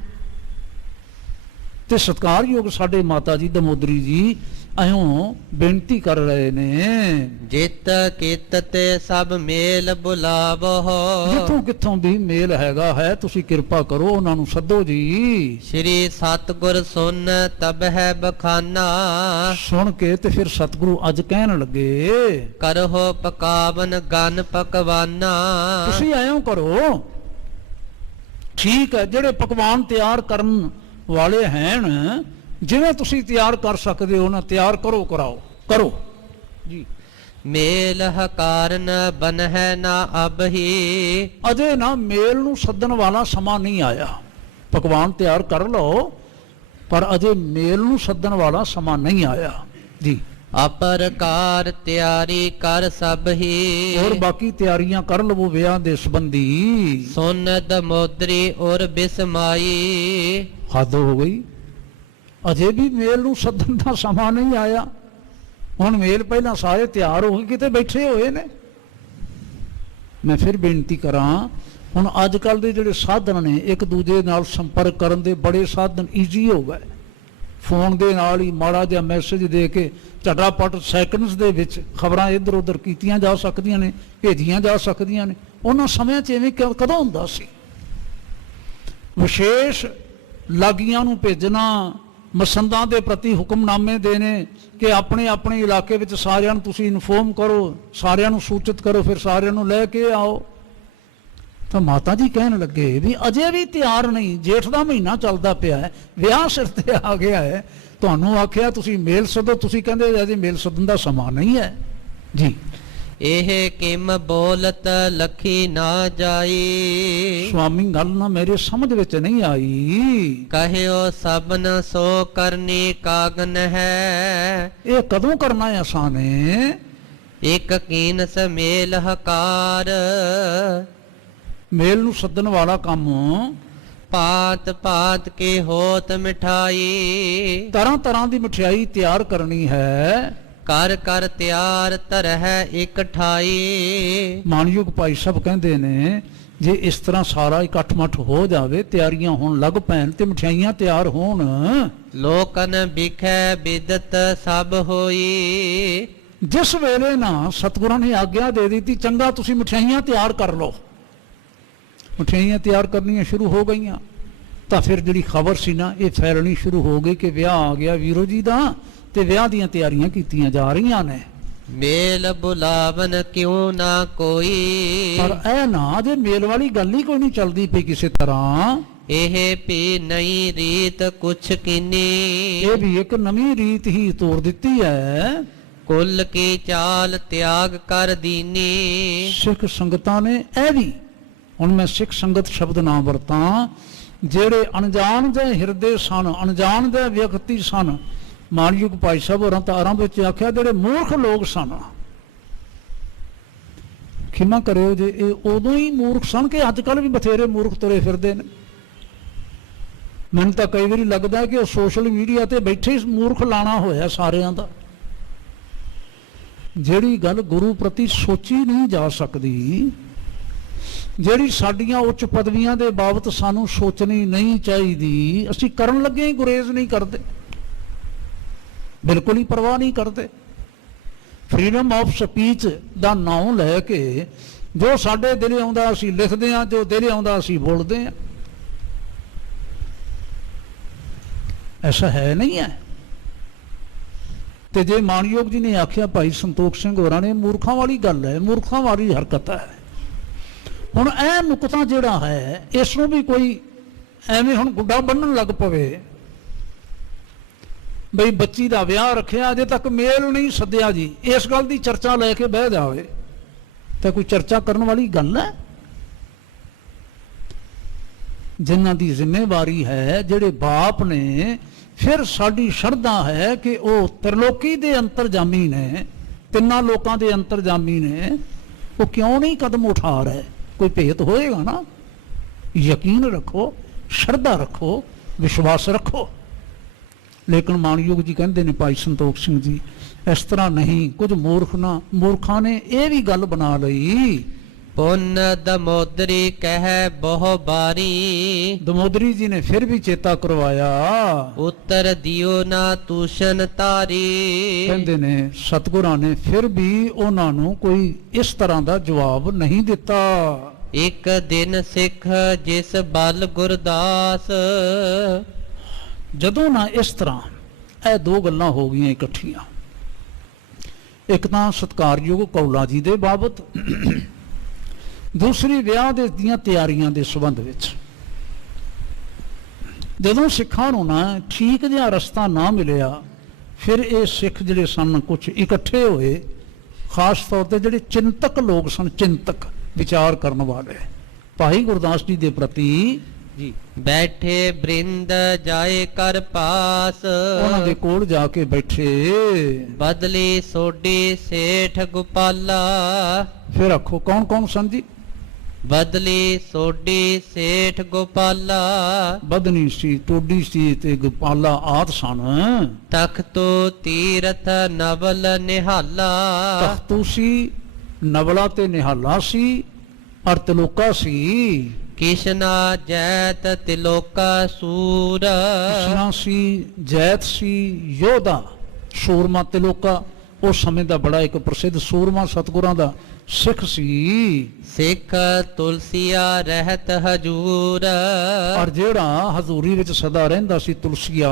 ਤੇ ਸਤਿਕਾਰਯੋਗ ਸਾਡੇ ਮਾਤਾ ਜੀ ਦਮੋਦਰੀ ਜੀ ਇਉਂ ਬੇਨਤੀ ਕਰ ਰਹੇ ਨੇ, ਜਿਤ ਕਿਤ ਤੇ ਸਭ ਮੇਲ ਬੁਲਾਵਹੁ। ਜਿੱਥੋਂ ਕਿੱਥੋਂ ਵੀ ਮੇਲ ਹੈਗਾ ਹੈ ਤੁਸੀਂ ਕਿਰਪਾ ਕਰੋ, ਉਹਨਾਂ ਨੂੰ ਸੱਦੋ ਜੀ। ਸ਼੍ਰੀ ਸਤਿਗੁਰ ਸੁਨ ਤਬ ਹੈ ਬਖਾਨਾ। ਸੁਣ ਕੇ ਤੇ ਫਿਰ ਸਤਿਗੁਰੂ ਅੱਜ ਕਹਿਣ ਲੱਗੇ, ਕਰਹੁ ਪਕਾਵਨ ਗਨ ਪਕਵਾਨਾ। ਤੁਸੀਂ ਐਂ ਕਰੋ, ਠੀਕ ਹੈ, ਜਿਹੜੇ ਪਕਵਾਨ ਤਿਆਰ ਕਰਨ ਵਾਲੇ ਹਨ, ਜਿਵੇਂ ਤੁਸੀਂ ਤਿਆਰ ਕਰ ਸਕਦੇ ਹੋ ਨਾ, ਤਿਆਰ ਕਰੋ, ਕਰੋ ਜੀ। ਮੇਲ ਹਕਾਰਨ ਬਨਹਿ ਨਾ ਅਬਹੀ। ਅਜੇ ਨਾ ਮੇਲ ਨੂੰ ਸੱਦਣ ਵਾਲਾ ਸਮਾਂ ਨਹੀਂ ਆਇਆ। ਪਕਵਾਨ ਤਿਆਰ ਕਰ ਲਓ, ਪਰ ਅਜੇ ਮੇਲ ਨੂੰ ਸੱਦਣ ਵਾਲਾ ਸਮਾਂ ਨਹੀਂ ਆਇਆ ਜੀ। ਅਪਰਕਾਰ ਤਿਆਰੀ ਕਰ ਸਭ ਹੀ। ਹੋਰ ਬਾਕੀ ਤਿਆਰੀਆਂ ਕਰ ਲਵੋ ਵਿਆਹ ਦੇ ਸੰਬੰਧੀ। ਸੁਨ ਦਮੋਦਰੀ ਔਰ ਬਿਸਮਾਈ। ਹੱਦ ਹੋ ਗਈ, ਅਜੇ ਵੀ ਮੇਲ ਨੂੰ ਸੱਦਣ ਦਾ ਸਮਾਂ ਨਹੀਂ ਆਇਆ। ਹੁਣ ਮੇਲ ਪਹਿਲਾਂ ਸਾਰੇ ਤਿਆਰ ਹੋ ਕੇ ਕਿਤੇ ਬੈਠੇ ਹੋਏ ਨੇ। ਮੈਂ ਫਿਰ ਬੇਨਤੀ ਕਰਾਂ, ਹੁਣ ਅੱਜ ਕੱਲ ਦੇ ਜਿਹੜੇ ਸਾਧਨ ਨੇ ਇੱਕ ਦੂਜੇ ਨਾਲ ਸੰਪਰਕ ਕਰਨ ਦੇ ਬੜੇ ਸਾਧਨ ਈਜ਼ੀ ਹੋ ਗਏ। ਫੋਨ ਦੇ ਨਾਲ ਹੀ ਮਾੜਾ ਜਿਹਾ ਮੈਸੇਜ ਦੇ ਕੇ ਝਟਾਪਟ ਸੈਕਿੰਡਸ ਦੇ ਵਿੱਚ ਖਬਰਾਂ ਇੱਧਰ ਉੱਧਰ ਕੀਤੀਆਂ ਜਾ ਸਕਦੀਆਂ ਨੇ, ਭੇਜੀਆਂ ਜਾ ਸਕਦੀਆਂ ਨੇ। ਉਹਨਾਂ ਸਮਿਆਂ 'ਚ ਐਵੇਂ ਕਦੋਂ ਹੁੰਦਾ ਸੀ? ਵਿਸ਼ੇਸ਼ ਲਾਗੀਆਂ ਨੂੰ ਭੇਜਣਾ, ਮਸੰਦਾਂ ਦੇ ਪ੍ਰਤੀ ਹੁਕਮਨਾਮੇ ਦੇਣੇ ਕਿ ਆਪਣੇ ਆਪਣੇ ਇਲਾਕੇ ਵਿੱਚ ਸਾਰਿਆਂ ਨੂੰ ਤੁਸੀਂ ਇਨਫੋਰਮ ਕਰੋ, ਸਾਰਿਆਂ ਨੂੰ ਸੂਚਿਤ ਕਰੋ, ਫਿਰ ਸਾਰਿਆਂ ਨੂੰ ਲੈ ਕੇ ਆਓ। ਤਾਂ ਮਾਤਾ ਜੀ ਕਹਿਣ ਲੱਗੇ ਵੀ ਅਜੇ ਵੀ ਤਿਆਰ ਨਹੀਂ, ਜੇਠ ਦਾ ਮਹੀਨਾ ਚੱਲਦਾ ਪਿਆ ਹੈ, ਵਿਆਹ ਸਿਰ ਤੇ ਆ ਗਿਆ ਹੈ, ਤੁਹਾਨੂੰ ਆਖਿਆ ਤੁਸੀਂ ਮੇਲ ਸੱਦੋ, ਤੁਸੀਂ ਕਹਿੰਦੇ ਅਜੇ ਮੇਲ ਸੱਦਣ ਦਾ ਸਮਾਂ ਨਹੀਂ ਹੈ ਜੀ। ਇਹ ਕਿਮ ਬੋਲਤ ਲਖੀ ਨਾ ਜਾਈ, ਸਵਾਮੀ ਗੱਲ ਨਾ ਮੇਰੇ ਸਮਝ ਵਿੱਚ ਨਹੀਂ ਆਈ। ਕਹਿਓ ਸਭਨ ਸੋ ਕਰਨੀ ਕਾਗਨ ਹੈ, ਇਹ ਕਦੋਂ ਕਰਨਾ ਹੈ ਅਸਾਂ ਨੇ? ਇਕ ਕੀਨ ਸਮੇਲ ਹਕਾਰ, ਮੇਲ ਨੂੰ ਸੱਦਣ ਵਾਲਾ ਕੰਮ ਭਾਤ ਭਾਤ ਕੇ ਹੋਤ ਮਿਠਾਈ, ਤਰ੍ਹਾਂ ਤਰ੍ਹਾਂ ਦੀ ਮਠਿਆਈ ਤਿਆਰ ਕਰਨੀ ਹੈ। ਕਰ ਕਰ ਤਿਆਰ ਧਰਹਿ ਇਕ ਠਾਈ, ਮਾਨਯੋਗ ਭਾਈ ਸਾਹਿਬ ਕਹਿੰਦੇ ਨੇ ਜੇ ਇਸ ਤਰ੍ਹਾਂ ਸਾਰਾ ਇਕੱਠ ਮੱਠ ਹੋ ਜਾਵੇ, ਤਿਆਰੀਆਂ ਹੋਣ ਲੱਗ ਪੈਣ ਤੇ ਮਠਿਆਈਆਂ ਤਿਆਰ ਹੋਣ, ਲੋਕਨ ਵਿਖੈ ਬਿਦਤ ਸਭ ਹੋਈ, ਜਿਸ ਵੇਲੇ ਨਾ ਸਤਿਗੁਰਾਂ ਨੇ ਆਗਿਆ ਦੇ ਦਿੱਤੀ ਚੰਗਾ ਤੁਸੀਂ ਮਠਿਆਈਆਂ ਤਿਆਰ ਕਰ ਲਓ, ਮਠਿਆਈਆਂ ਤਿਆਰ ਕਰਨੀਆਂ ਸ਼ੁਰੂ ਹੋ ਗਈਆਂ, ਤਾਂ ਫਿਰ ਜਿਹੜੀ ਖਬਰ ਸੀ ਨਾ ਇਹ ਫੈਲਣੀ ਸ਼ੁਰੂ ਹੋ ਗਈ ਕਿ ਵਿਆਹ ਆ ਗਿਆ ਵੀਰੋ ਜੀ ਦਾ, ਤੇ ਵਿਆਹ ਦੀਆਂ ਤਿਆਰੀਆਂ ਕੀਤੀਆਂ ਜਾ ਰਹੀਆਂ ਨੇ। ਮੇਲ ਬੁਲਾਵਨ ਕਿਉਂ ਨਾ ਕੋਈ, ਪਰ ਇਹ ਨਾ ਜੇ ਮੇਲ ਵਾਲੀ ਗੱਲ ਹੀ ਕੋਈ ਨਹੀਂ ਚੱਲਦੀ ਪਈ ਕਿਸੇ ਤਰ੍ਹਾਂ, ਇਹ ਵੀ ਨਹੀਂ ਰੀਤ ਕੁਛ ਕੀਨੀ, ਇਹ ਵੀ ਇੱਕ ਨਵੀਂ ਰੀਤ ਹੀ ਤੋੜ ਦਿੱਤੀ ਹੈ। ਕੁੱਲ ਕੀ ਚਾਲ ਤਿਆਗ ਕਰ ਦੀਨੀ, ਸਿੱਖ ਸੰਗਤਾਂ ਨੇ ਇਹ ਵੀ, ਹੁਣ ਮੈਂ ਸਿੱਖ ਸੰਗਤ ਸ਼ਬਦ ਨਾ ਵਰਤਾਂ, ਜਿਹੜੇ ਅਣਜਾਣ ਦੇ ਹਿਰਦੇ ਸਨ, ਅਣਜਾਣ ਦੇ ਵਿਅਕਤੀ ਸਨ, ਮਾਨਯੋਗ ਭਾਈ ਸਾਹਿਬ ਹੋਰਾਂ ਤਾਂ ਆਰੰਭ ਵਿੱਚ ਆਖਿਆ ਜਿਹੜੇ ਮੂਰਖ ਲੋਕ ਸਨ, ਖਿਮਾ ਕਰਿਓ ਜੇ ਇਹ ਉਦੋਂ ਹੀ ਮੂਰਖ ਸਨ ਕਿ ਅੱਜ ਕੱਲ੍ਹ ਵੀ ਬਥੇਰੇ ਮੂਰਖ ਤੁਰੇ ਫਿਰਦੇ ਨੇ। ਮੈਨੂੰ ਤਾਂ ਕਈ ਵਾਰੀ ਲੱਗਦਾ ਕਿ ਉਹ ਸੋਸ਼ਲ ਮੀਡੀਆ ਤੇ ਬੈਠੇ ਹੀ ਮੂਰਖ ਲਾਣਾ ਹੋਇਆ ਸਾਰਿਆਂ ਦਾ। ਜਿਹੜੀ ਗੱਲ ਗੁਰੂ ਪ੍ਰਤੀ ਸੋਚੀ ਨਹੀਂ ਜਾ ਸਕਦੀ, ਜਿਹੜੀ ਸਾਡੀਆਂ ਉੱਚ ਪਦਵੀਆਂ ਦੇ ਬਾਬਤ ਸਾਨੂੰ ਸੋਚਣੀ ਨਹੀਂ ਚਾਹੀਦੀ, ਅਸੀਂ ਕਰਨ ਲੱਗੇ ਹੀ ਗੁਰੇਜ਼ ਨਹੀਂ ਕਰਦੇ, ਬਿਲਕੁਲ ਹੀ ਪਰਵਾਹ ਨਹੀਂ ਕਰਦੇ। ਫਰੀडम ਆਫ ਸਪੀਚ ਦਾ ਨਾਮ ਲੈ ਕੇ ਜੋ ਸਾਡੇ ਦਿਲੇ ਆਉਂਦਾ ਅਸੀਂ ਲਿਖਦੇ ਹਾਂ, ਜੋ ਦਿਲੇ ਆਉਂਦਾ ਅਸੀਂ ਬੋਲਦੇ ਹਾਂ। ਐਸਾ ਹੈ ਨਹੀਂ ਹੈ। ਤੇ ਜੇ ਮਾਨਯੋਗ ਜੀ ਨੇ ਆਖਿਆ ਭਾਈ ਸੰਤੋਖ ਸਿੰਘ ਹੋਰਾਂ ਨੇ ਮੂਰਖਾਂ ਵਾਲੀ ਗੱਲ ਹੈ, ਮੂਰਖਾਂ ਵਾਲੀ ਹਰਕਤ ਹੈ। ਹੁਣ ਇਹ ਨੁਕਤਾ ਜਿਹੜਾ ਹੈ ਇਸ ਨੂੰ ਵੀ ਕੋਈ ਐਵੇਂ ਹੁਣ ਗੁੱਡਾ ਬੰਨਣ ਲੱਗ ਪਵੇ ਬਈ ਬੱਚੀ ਦਾ ਵਿਆਹ ਰੱਖਿਆ ਅਜੇ ਤੱਕ ਮੇਲ ਨਹੀਂ ਸੱਦਿਆ ਜੀ, ਇਸ ਗੱਲ ਦੀ ਚਰਚਾ ਲੈ ਕੇ ਬਹਿ ਜਾਵੇ ਤਾਂ ਕੋਈ ਚਰਚਾ ਕਰਨ ਵਾਲੀ ਗੱਲ ਹੈ? ਜਿਨ੍ਹਾਂ ਦੀ ਜ਼ਿੰਮੇਵਾਰੀ ਹੈ, ਜਿਹੜੇ ਬਾਪ ਨੇ, ਫਿਰ ਸਾਡੀ ਸ਼ਰਧਾ ਹੈ ਕਿ ਉਹ ਤ੍ਰਿਲੋਕੀ ਦੇ ਅੰਤਰਜਾਮੀ ਨੇ, ਤਿੰਨਾਂ ਲੋਕਾਂ ਦੇ ਅੰਤਰਜਾਮੀ ਨੇ, ਉਹ ਕਿਉਂ ਨਹੀਂ ਕਦਮ ਉਠਾ ਰਹੇ? ਕੋਈ ਭੇਤ ਹੋਏਗਾ ਨਾ। ਯਕੀਨ ਰੱਖੋ, ਸ਼ਰਧਾ ਰੱਖੋ, ਵਿਸ਼ਵਾਸ ਰੱਖੋ। ਲੇਕਿਨ ਮਾਨਯੋਗ ਜੀ ਕਹਿੰਦੇ ਨੇ ਭਾਈ ਸੰਤੋਖ ਸਿੰਘ ਜੀ ਇਸ ਤਰ੍ਹਾਂ ਨਹੀਂ, ਕੁਝ ਮੂਰਖਾਂ ਨੇ ਇਹ ਵੀ ਗੱਲ ਬਣਾ ਲਈ, ਪੁੰਨ ਦਮੋਦਰੀ ਕਹਿ ਬਹੁ ਬਾਰੀ, ਦਮੋਦਰੀ ਜੀ ਨੇ ਫਿਰ ਵੀ ਚੇਤਾ ਕਰਵਾਇਆ, ਉੱਤਰ ਦਿਓ ਨਾ ਤੂਸ਼ਨ ਤਾਰੀ, ਕਹਿੰਦੇ ਨੇ ਸਤਿਗੁਰਾਂ ਨੇ ਫਿਰ ਵੀ ਉਹਨਾਂ ਨੂੰ ਕੋਈ ਇਸ ਤਰ੍ਹਾਂ ਦਾ ਜਵਾਬ ਨਹੀਂ ਦਿੱਤਾ। ਇੱਕ ਦਿਨ ਸਿੱਖ ਜਿਸ ਬਲ ਗੁਰਦਾਸ, ਜਦੋਂ ਨਾ ਇਸ ਤਰ੍ਹਾਂ ਇਹ ਦੋ ਗੱਲਾਂ ਹੋ ਗਈਆਂ ਇਕੱਠੀਆਂ, ਇੱਕ ਤਾਂ ਸਤਿਕਾਰਯੋਗ ਕੌਲਾ ਜੀ ਦੇ ਬਾਬਤ, ਦੂਸਰੀ ਵਿਆਹ ਦੀਆਂ ਤਿਆਰੀਆਂ ਦੇ ਸੰਬੰਧ ਵਿੱਚ। ਜਦੋਂ ਸਿੱਖਾਂ ਨੂੰ ਨਾ ਠੀਕ ਜਿਹਾ ਰਸਤਾ ਨਾ ਮਿਲਿਆ, ਫਿਰ ਇਹ ਸਿੱਖ ਜਿਹੜੇ ਸਨ ਕੁਝ ਇਕੱਠੇ ਹੋਏ, ਖਾਸ ਤੌਰ ਤੇ ਜਿਹੜੇ ਚਿੰਤਕ ਲੋਕ ਸਨ, ਚਿੰਤਕ ਵਿਚਾਰ ਕਰਨ ਵਾਲੇ, ਭਾਈ ਗੁਰਦਾਸ ਜੀ ਦੇ ਪ੍ਰਤੀ ਜੀ ਬੈਠੇ ਬ੍ਰਿੰਦ ਜਾਏ ਕਰ ਪਾਸ, ਉਹਨਾਂ ਦੇ ਕੋਲ ਜਾ ਕੇ ਬੈਠੇ। ਬਦਲੀ ਸੋਡੀ ਸੇਠ ਗੋਪਾਲਾ, ਫਿਰ ਆਖੋ ਕੌਣ ਕੌਣ ਸਨ ਜੀ? ਬਦਲੀ ਸੋਡੀ ਸੇਠ ਗੋਪਾਲਾ, ਬਦਨੀ ਸੀ, ਟੋਡੀ ਸੀ ਤੇ ਗੋਪਾਲਾ ਆਦ ਸਨ। ਤਖਤੋ ਤੀਰਥ ਨਵਲ ਨਿਹਾਲਾ, ਤਖਤੂ ਸੀ, ਨਵਲਾ ਤੇ ਨਿਹਾਲਾ ਸੀ, ਔਰ ਤਿਲੋਕਾ ਸੀ। ਕਿਸ਼ਨਾ ਜੈਤ ਤਿਲੋਕਾ ਸੂਰ ਕਿਸ਼ਨਾ ਸੀ, ਜੈਤ ਸੀ, ਯੋਧਾ, ਸੂਰਮਾ। ਤਿਲੋਕਾ ਉਸ ਸਮੇਂ ਦਾ ਬੜਾ ਇੱਕ ਪ੍ਰਸਿੱਧ ਸੂਰਮਾ ਸਤਿਗੁਰਾਂ ਦਾ ਸਿੱਖ ਸੀ। ਸਿੱਖ ਤੁਲਸੀਆ ਰਹਿਤ ਹਜੂਰ ਔਰ ਜਿਹੜਾ ਹਜ਼ੂਰੀ ਵਿੱਚ ਸਦਾ ਰਹਿੰਦਾ ਸੀ, ਤੁਲਸੀਆ।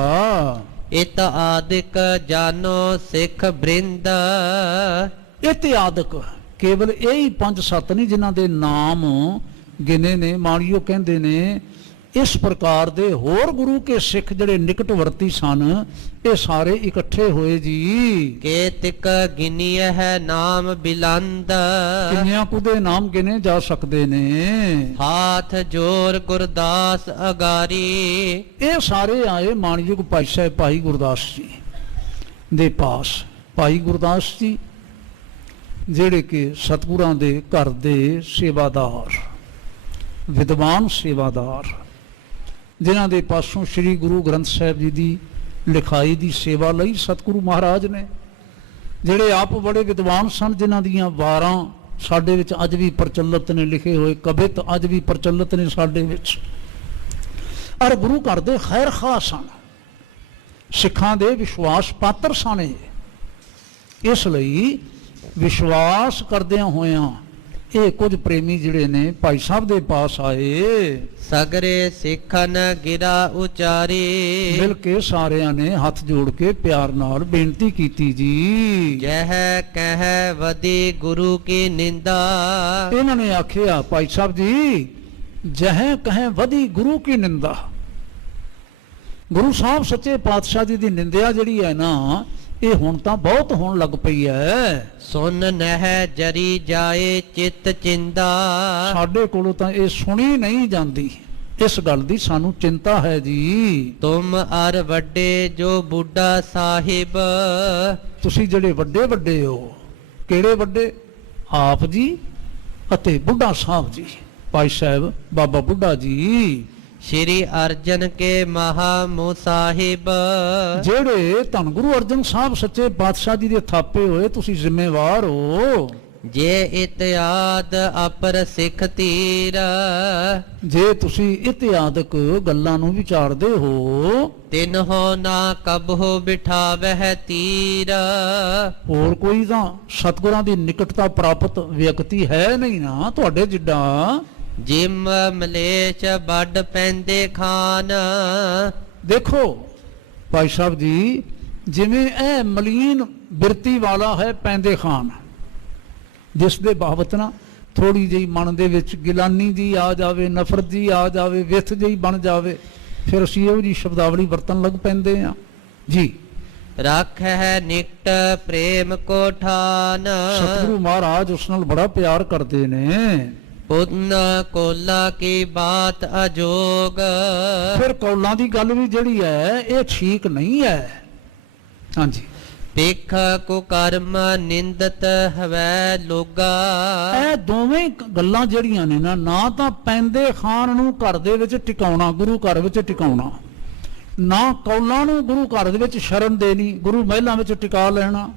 ਇਤ ਆਦਿਕ ਜਾਨੋ ਸਿੱਖ ਬ੍ਰਿੰਦ ਇਤਿਆਦਿਕ ਕੇਵਲ ਇਹ ਹੀ 5-7 ਨਹੀਂ ਜਿਨ੍ਹਾਂ ਦੇ ਨਾਮ ਗਿਨੇ ਨੇ। ਮਾਣਿਓ ਕਹਿੰਦੇ ਨੇ ਇਸ ਪ੍ਰਕਾਰ ਦੇ ਹੋਰ ਗੁਰੂ ਕੇ ਸਿੱਖ ਜਿਹੜੇ ਨਿਕਟਵਰਤੀ ਸਨ, ਇਹ ਸਾਰੇ ਇਕੱਠੇ ਹੋਏ ਜੀ। ਕੇਤਿਕ ਗਿਨੀਐ ਹੈ ਨਾਮ ਬਿਲੰਦ ਕਿੰਨਿਆਂ ਕੁ ਦੇ ਨਾਮ ਗਿਨੇ ਜਾ ਸਕਦੇ ਨੇ। ਹਾਥ ਜੋਰ ਗੁਰਦਾਸ ਅਗਾਰੀ ਇਹ ਸਾਰੇ ਆਏ ਮਾਣਯੋਗ ਭਾਈ ਸਾਹਿਬ ਭਾਈ ਗੁਰਦਾਸ ਜੀ ਦੇ ਪਾਸ। ਭਾਈ ਗੁਰਦਾਸ ਜੀ ਜਿਹੜੇ ਕਿ ਸਤਿਗੁਰਾਂ ਦੇ ਘਰ ਦੇ ਸੇਵਾਦਾਰ, ਵਿਦਵਾਨ ਸੇਵਾਦਾਰ, ਜਿਨ੍ਹਾਂ ਦੇ ਪਾਸੋਂ ਸ੍ਰੀ ਗੁਰੂ ਗ੍ਰੰਥ ਸਾਹਿਬ ਜੀ ਦੀ ਲਿਖਾਈ ਦੀ ਸੇਵਾ ਲਈ ਸਤਿਗੁਰੂ ਮਹਾਰਾਜ ਨੇ, ਜਿਹੜੇ ਆਪ ਬੜੇ ਵਿਦਵਾਨ ਸਨ, ਜਿਨ੍ਹਾਂ ਦੀਆਂ ਵਾਰਾਂ ਸਾਡੇ ਵਿੱਚ ਅੱਜ ਵੀ ਪ੍ਰਚਲਿਤ ਨੇ, ਲਿਖੇ ਹੋਏ ਕਵਿਤ ਅੱਜ ਵੀ ਪ੍ਰਚਲਿਤ ਨੇ ਸਾਡੇ ਵਿੱਚ। ਔਰ ਗੁਰੂ ਘਰ ਦੇ ਖੈਰ ਖਾਹ ਸਨ, ਸਿੱਖਾਂ ਦੇ ਵਿਸ਼ਵਾਸ ਪਾਤਰ ਸਨ। ਇਸ ਲਈ ਵਿਸ਼ਵਾਸ ਕਰਦਿਆਂ ਹੋਇਆਂ ਇਹ ਕੁਝ ਪ੍ਰੇਮੀ ਜਿਹੜੇ ਨੇ ਭਾਈ ਸਾਹਿਬ ਦੇ ਪਾਸ ਆਏ। ਸਗਰੇ ਸਿੱਖਨ ਗਿਰਾ ਉਚਾਰੀ ਮਿਲ ਕੇ ਸਾਰਿਆਂ ਨੇ ਹੱਥ ਜੋੜ ਕੇ ਪਿਆਰ ਨਾਲ ਬੇਨਤੀ ਕੀਤੀ ਜੀ। ਜਹ ਕਹਿ ਵਦੀ ਗੁਰੂ ਕੀ ਨਿੰਦਾ ਇਹਨਾਂ ਨੇ ਆਖਿਆ ਭਾਈ ਸਾਹਿਬ ਜੀ, ਜਹ ਕਹੇ ਵਦੀ ਗੁਰੂ ਕੀ ਨਿੰਦਾ। ਗੁਰੂ ਸਾਹਿਬ ਸੱਚੇ ਪਾਤਸ਼ਾਹ ਜੀ ਦੀ ਨਿੰਦਿਆ ਜਿਹੜੀ ਹੈ ਨਾ, ਇਹ ਹੁਣ ਤਾਂ ਬਹੁਤ ਹੋਣ ਲੱਗ ਪਈ ਹੈ। ਸੁਨ ਨਹਿ ਜਰੀ ਜਾਏ ਚਿੱਤ ਚਿੰਦਾ ਸਾਡੇ ਕੋਲੋਂ ਤਾਂ ਇਹ ਸੁਣੀ ਨਹੀਂ ਜਾਂਦੀ। ਇਸ ਗੱਲ ਦੀ ਸਾਨੂੰ ਚਿੰਤਾ ਹੈ ਜੀ। ਤੁਮ ਅਰ ਵੱਡੇ ਜੋ ਬੁੱਢਾ ਸਾਹਿਬ ਤੁਸੀਂ ਜਿਹੜੇ ਵੱਡੇ ਵੱਡੇ ਹੋ, ਕਿਹੜੇ ਵੱਡੇ? ਆਪ ਜੀ ਅਤੇ ਬੁੱਢਾ ਸਾਹਿਬ ਜੀ, ਭਾਈ ਸਾਹਿਬ ਬਾਬਾ ਬੁੱਢਾ ਜੀ। ਸ਼੍ਰੀ ਅਰਜਨ ਕੇ ਮਹਾ ਮੁਸਾਹਿਬ ਜਿਹੜੇ ਧੰਨ ਗੁਰੂ ਅਰਜਨ ਸਾਹਿਬ ਸੱਚੇ ਪਾਤਸ਼ਾਹ ਜੀ ਦੇ ਥਾਪੇ ਹੋਏ ਤੁਸੀਂ ਜ਼ਿੰਮੇਵਾਰ ਹੋ। ਜੇ ਇਤਿਆਦ ਅਪਰ ਸਿੱਖ ਤੀਰ ਜੇ ਤੁਸੀਂ ਇਤਿਆਦਕ ਗੱਲਾਂ ਨੂੰ ਵਿਚਾਰਦੇ ਹੋ, ਤਿਨਹੁ ਨਾ ਕਬਹੁ ਬਿਠਾਵਹਿ ਤੀਰ ਹੋਰ ਕੋਈ ਤਾਂ ਸਤਿਗੁਰਾਂ ਦੀ ਨਿਕਟਤਾ ਪ੍ਰਾਪਤ ਵਿਅਕਤੀ ਹੈ ਨਹੀਂ ਨਾ ਤੁਹਾਡੇ ਜਿੱਡਾ। ਜਿਮ ਮਲੇਸ਼ ਵੱਡ ਪੈਂਦੇ ਖਾਨ ਦੇਖੋ ਭਾਈ ਸਾਹਿਬ ਜੀ, ਜਿਵੇਂ ਇਹ ਮਲੀਨ ਬਿਰਤੀ ਵਾਲਾ ਹੈ ਪੈਂਦੇ ਖਾਨ, ਜਿਸ ਦੇ ਬਾਬਤ ਨਾ ਥੋੜੀ ਜਿਹੀ ਮਨ ਦੇ ਵਿੱਚ ਗਿਲਾਨੀ ਜੀ ਆ ਜਾਵੇ, ਨਫ਼ਰਤ ਜੀ ਆ ਜਾਵੇ, ਵਿਥ ਜਿਹੀ ਬਣ ਜਾਵੇ, ਫਿਰ ਅਸੀਂ ਇਹੋ ਜਿਹੀ ਸ਼ਬਦਾਵਲੀ ਵਰਤਣ ਲੱਗ ਪੈਂਦੇ ਆ ਜੀ। ਰੱਖ ਹੈ ਨਿਕਟ ਪ੍ਰੇਮ ਕੋ ਠਾਨ ਸਤਿਗੁਰੂ ਮਹਾਰਾਜ ਉਸ ਨਾਲ ਬੜਾ ਪਿਆਰ ਕਰਦੇ ਨੇ। ਪੁੰਨ ਕੋਲਾ ਕੀ ਬਾਤ ਅਜੋਗ ਫਿਰ ਕੌਲਾਂ ਦੀ ਗੱਲ ਵੀ ਜਿਹੜੀ ਹੈ ਇਹ ਠੀਕ ਨਹੀਂ ਹੈ। ਹਾਂਜੀ, ਪੇਖ ਕੋ ਕਰਮ ਨਿੰਦਤ ਹਵੈ ਲੋਗਾ ਇਹ ਦੋਵੇਂ ਗੱਲਾਂ ਜਿਹੜੀਆਂ ਨੇ ਨਾ ਤਾਂ ਪੈਂਦੇ ਖਾਨ ਨੂੰ ਘਰ ਦੇ ਵਿੱਚ ਟਿਕਾਉਣਾ, ਗੁਰੂ ਘਰ ਵਿੱਚ ਟਿਕਾਉਣਾ, ਨਾ ਕੌਲਾਂ ਨੂੰ ਗੁਰੂ ਘਰ ਦੇ ਵਿੱਚ ਸ਼ਰਨ ਦੇਣੀ, ਗੁਰੂ ਮਹਿਲਾਂ ਵਿੱਚ ਟਿਕਾ ਲੈਣਾ।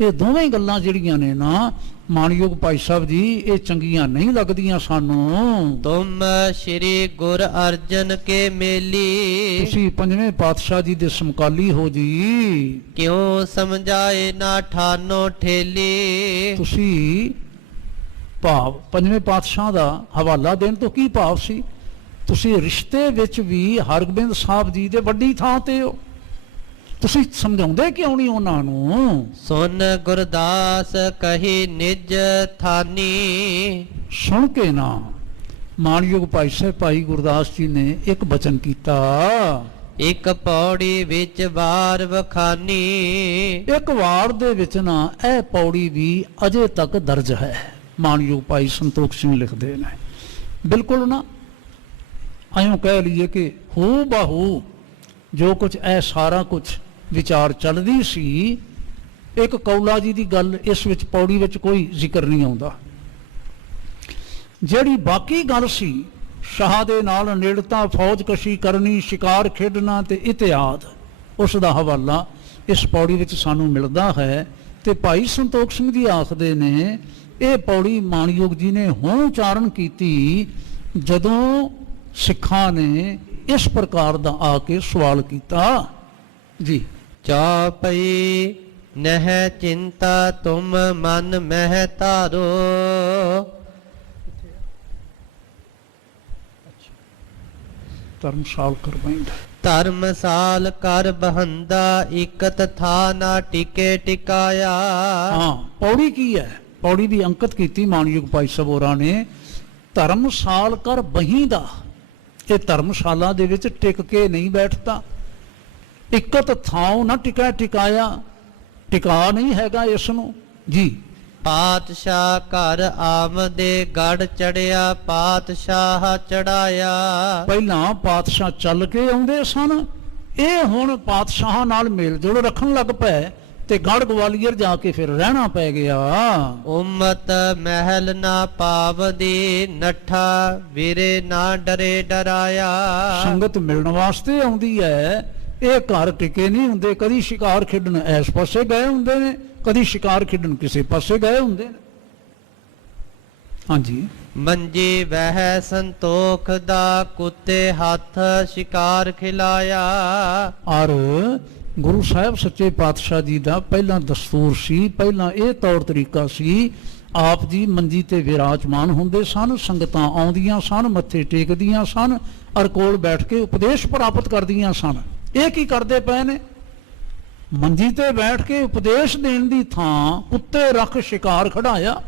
ਇਹ ਦੋਵੇਂ ਗੱਲਾਂ ਜਿਹੜੀਆਂ ਨੇ ਨਾ ਮਾਣਯੋਗ ਭਾਈ ਸਾਹਿਬ ਜੀ, ਇਹ ਚੰਗੀਆਂ ਨਹੀਂ ਲੱਗਦੀਆਂ ਸਾਨੂੰ। ਤੁਮ ਸ਼੍ਰੀ ਗੁਰ ਅਰਜਨ ਕੇ ਮੇਲੀ ਤੁਸੀਂ ਪੰਜਵੇਂ ਪਾਤਸ਼ਾਹ ਜੀ ਦੇ ਸਮਕਾਲੀ ਹੋ ਜੀ। ਕਿਉਂ ਸਮਝਾਏ ਨਾ ਠਾਨੋ ਠੇਲੀ ਤੁਸੀਂ ਭਾਵ ਪੰਜਵੇਂ ਪਾਤਸ਼ਾਹ ਦਾ ਹਵਾਲਾ ਦੇਣ ਤੋਂ ਕੀ ਭਾਵ ਸੀ? ਤੁਸੀਂ ਰਿਸ਼ਤੇ ਵਿੱਚ ਵੀ ਹਰਗੋਬਿੰਦ ਸਾਹਿਬ ਜੀ ਦੇ ਵੱਡੀ ਥਾਂ ਤੇ ਹੋ, ਤੁਸੀਂ ਸਮਝਾਉਂਦੇ ਕਿਉਂ ਨਹੀਂ ਉਹਨਾਂ ਨੂੰ? ਸੁਨ ਗੁਰਦਾਸ ਕਹੀ ਨਿਜ ਥਾਨੀ ਸੁਣ ਕੇ ਨਾ ਮਾਣਯੋਗ ਭਾਈ ਸਾਹਿਬ ਭਾਈ ਗੁਰਦਾਸ ਜੀ ਨੇ ਇੱਕ ਬਚਨ ਕੀਤਾ। ਇੱਕ ਪੌੜੀ ਵਿੱਚ ਵਾਰ ਵਖਾਨੀ ਇੱਕ ਵਾਰ ਦੇ ਵਿੱਚ ਨਾ ਇਹ ਪੌੜੀ ਵੀ ਅਜੇ ਤੱਕ ਦਰਜ ਹੈ। ਮਾਣਯੋਗ ਭਾਈ ਸੰਤੋਖ ਸਿੰਘ ਲਿਖਦੇ ਨੇ, ਬਿਲਕੁਲ ਨਾ ਐਂ ਕਹਿ ਲਈਏ ਕਿ ਹੂ ਬਾਹੂ ਜੋ ਕੁਝ ਇਹ ਸਾਰਾ ਕੁਝ ਵਿਚਾਰ ਚੱਲਦੀ ਸੀ, ਇੱਕ ਕੌਲਾ ਜੀ ਦੀ ਗੱਲ ਇਸ ਵਿੱਚ ਪੌੜੀ ਵਿੱਚ ਕੋਈ ਜ਼ਿਕਰ ਨਹੀਂ ਆਉਂਦਾ। ਜਿਹੜੀ ਬਾਕੀ ਗੱਲ ਸੀ, ਸ਼ਾਹ ਦੇ ਨਾਲ ਨੇੜਤਾ, ਫੌਜ ਕਸ਼ੀ ਕਰਨੀ, ਸ਼ਿਕਾਰ ਖੇਡਣਾ ਤੇ ਇਤਿਆਦ, ਉਸ ਦਾ ਹਵਾਲਾ ਇਸ ਪੌੜੀ ਵਿੱਚ ਸਾਨੂੰ ਮਿਲਦਾ ਹੈ। ਤੇ ਭਾਈ ਸੰਤੋਖ ਸਿੰਘ ਜੀ ਆਖਦੇ ਨੇ ਇਹ ਪੌੜੀ ਮਾਣਯੋਗ ਜੀ ਨੇ ਹੁਣ ਉਚਾਰਨ ਕੀਤੀ ਜਦੋਂ ਸਿੱਖਾਂ ਨੇ ਇਸ ਪ੍ਰਕਾਰ ਦਾ ਆ ਕੇ ਸਵਾਲ ਕੀਤਾ ਜੀ। ਚੌਪਈ ਨਹਿ ਚਿੰਤਾ ਤੁਮ ਮਨ ਮਹਿ ਧਾਰੋ। ਧਰਮਸਾਲ ਕਰਵਾਇੰਦਾ ਧਰਮਸਾਲ ਕਰ ਬਹੰਦਾ ਇਕਤ ਥਾ ਨਾ ਟਿਕੇ ਟਿਕਾਇਆ। ਹਾਂ, ਪੌੜੀ ਕੀ ਹੈ? ਪੌੜੀ ਦੀ ਅੰਕਿਤ ਕੀਤੀ ਮਾਨਯੋਗ ਭਾਈ ਸਭੋਰਾ ਨੇ ਧਰਮਸਾਲ ਕਰ ਬਹੀਂਦਾ। ਇਹ ਧਰਮਸ਼ਾਲਾ ਦੇ ਵਿੱਚ ਟਿਕ ਕੇ ਨਹੀਂ ਬੈਠਦਾ। ਇਕਤ ਥਾਉ ਨਾ ਟਿਕਾ ਟਿਕਾਇਆ, ਟਿਕਾ ਨਹੀਂ ਹੈਗਾ ਇਸ ਨੂੰ ਜੀ। ਪਾਤਸ਼ਾਹ ਘਰ ਆਮਦੇ ਗੜ ਚੜਿਆ ਪਾਤਸ਼ਾਹ ਚੜਾਇਆ। ਪਹਿਲਾਂ ਪਾਤਸ਼ਾਹ ਚੱਲ ਕੇ ਆਉਂਦੇ ਸਨ, ਇਹ ਹੁਣ ਪਾਤਸ਼ਾਹਾਂ ਨਾਲ ਮੇਲ ਜੋਲ ਰੱਖਣ ਲੱਗ ਪਏ ਤੇ ਗੜ ਗਵਾਲੀਅਰ ਜਾ ਕੇ ਫਿਰ ਰਹਿਣਾ ਪੈ ਗਿਆ। ਉਮਤ ਮਹਿਲ ਨਾ ਪਾਵਦੀ ਨੱਠਾ ਵੀਰੇ ਨਾ ਡਰੇ ਡਰਾਇਆ। ਸੰਗਤ ਮਿਲਣ ਵਾਸਤੇ ਆਉਂਦੀ ਹੈ, ਇਹ ਘਰ ਟਿਕੇ ਨਹੀਂ ਹੁੰਦੇ। ਕਦੀ ਸ਼ਿਕਾਰ ਖੇਡਣ ਇਸ ਪਾਸੇ ਗਏ ਹੁੰਦੇ ਨੇ, ਕਦੀ ਸ਼ਿਕਾਰ ਖੇਡਣ ਕਿਸੇ ਪਾਸੇ ਗਏ ਹੁੰਦੇ ਨੇ। ਹਾਂਜੀ, ਮੰਜੀ ਵਹਿ ਸੰਤੋਖ ਦਾ ਕੁੱਤੇ ਹੱਥ ਸ਼ਿਕਾਰ ਖਿਲਾਇਆ। ਔਰ ਗੁਰੂ ਸਾਹਿਬ ਸੱਚੇ ਪਾਤਸ਼ਾਹ ਜੀ ਦਾ ਪਹਿਲਾਂ ਦਸਤੂਰ ਸੀ, ਪਹਿਲਾਂ ਇਹ ਤੌਰ ਤਰੀਕਾ ਸੀ। ਆਪ ਜੀ ਮੰਜੀ ਤੇ ਵਿਰਾਜਮਾਨ ਹੁੰਦੇ ਸਨ, ਸੰਗਤਾਂ ਆਉਂਦੀਆਂ ਸਨ, ਮੱਥੇ ਟੇਕਦੀਆਂ ਸਨ ਔਰ ਕੋਲ ਬੈਠ ਕੇ ਉਪਦੇਸ਼ ਪ੍ਰਾਪਤ ਕਰਦੀਆਂ ਸਨ। ਇਹ ਕੀ ਕਰਦੇ ਪਏ ਨੇ? ਮੰਜੀ ਤੇ ਬੈਠ ਕੇ ਉਪਦੇਸ਼ ਦੇਣ ਦੀ ਥਾਂ ਕੁੱਤੇ ਰੱਖ ਸ਼ਿਕਾਰ ਖੜਾਇਆ।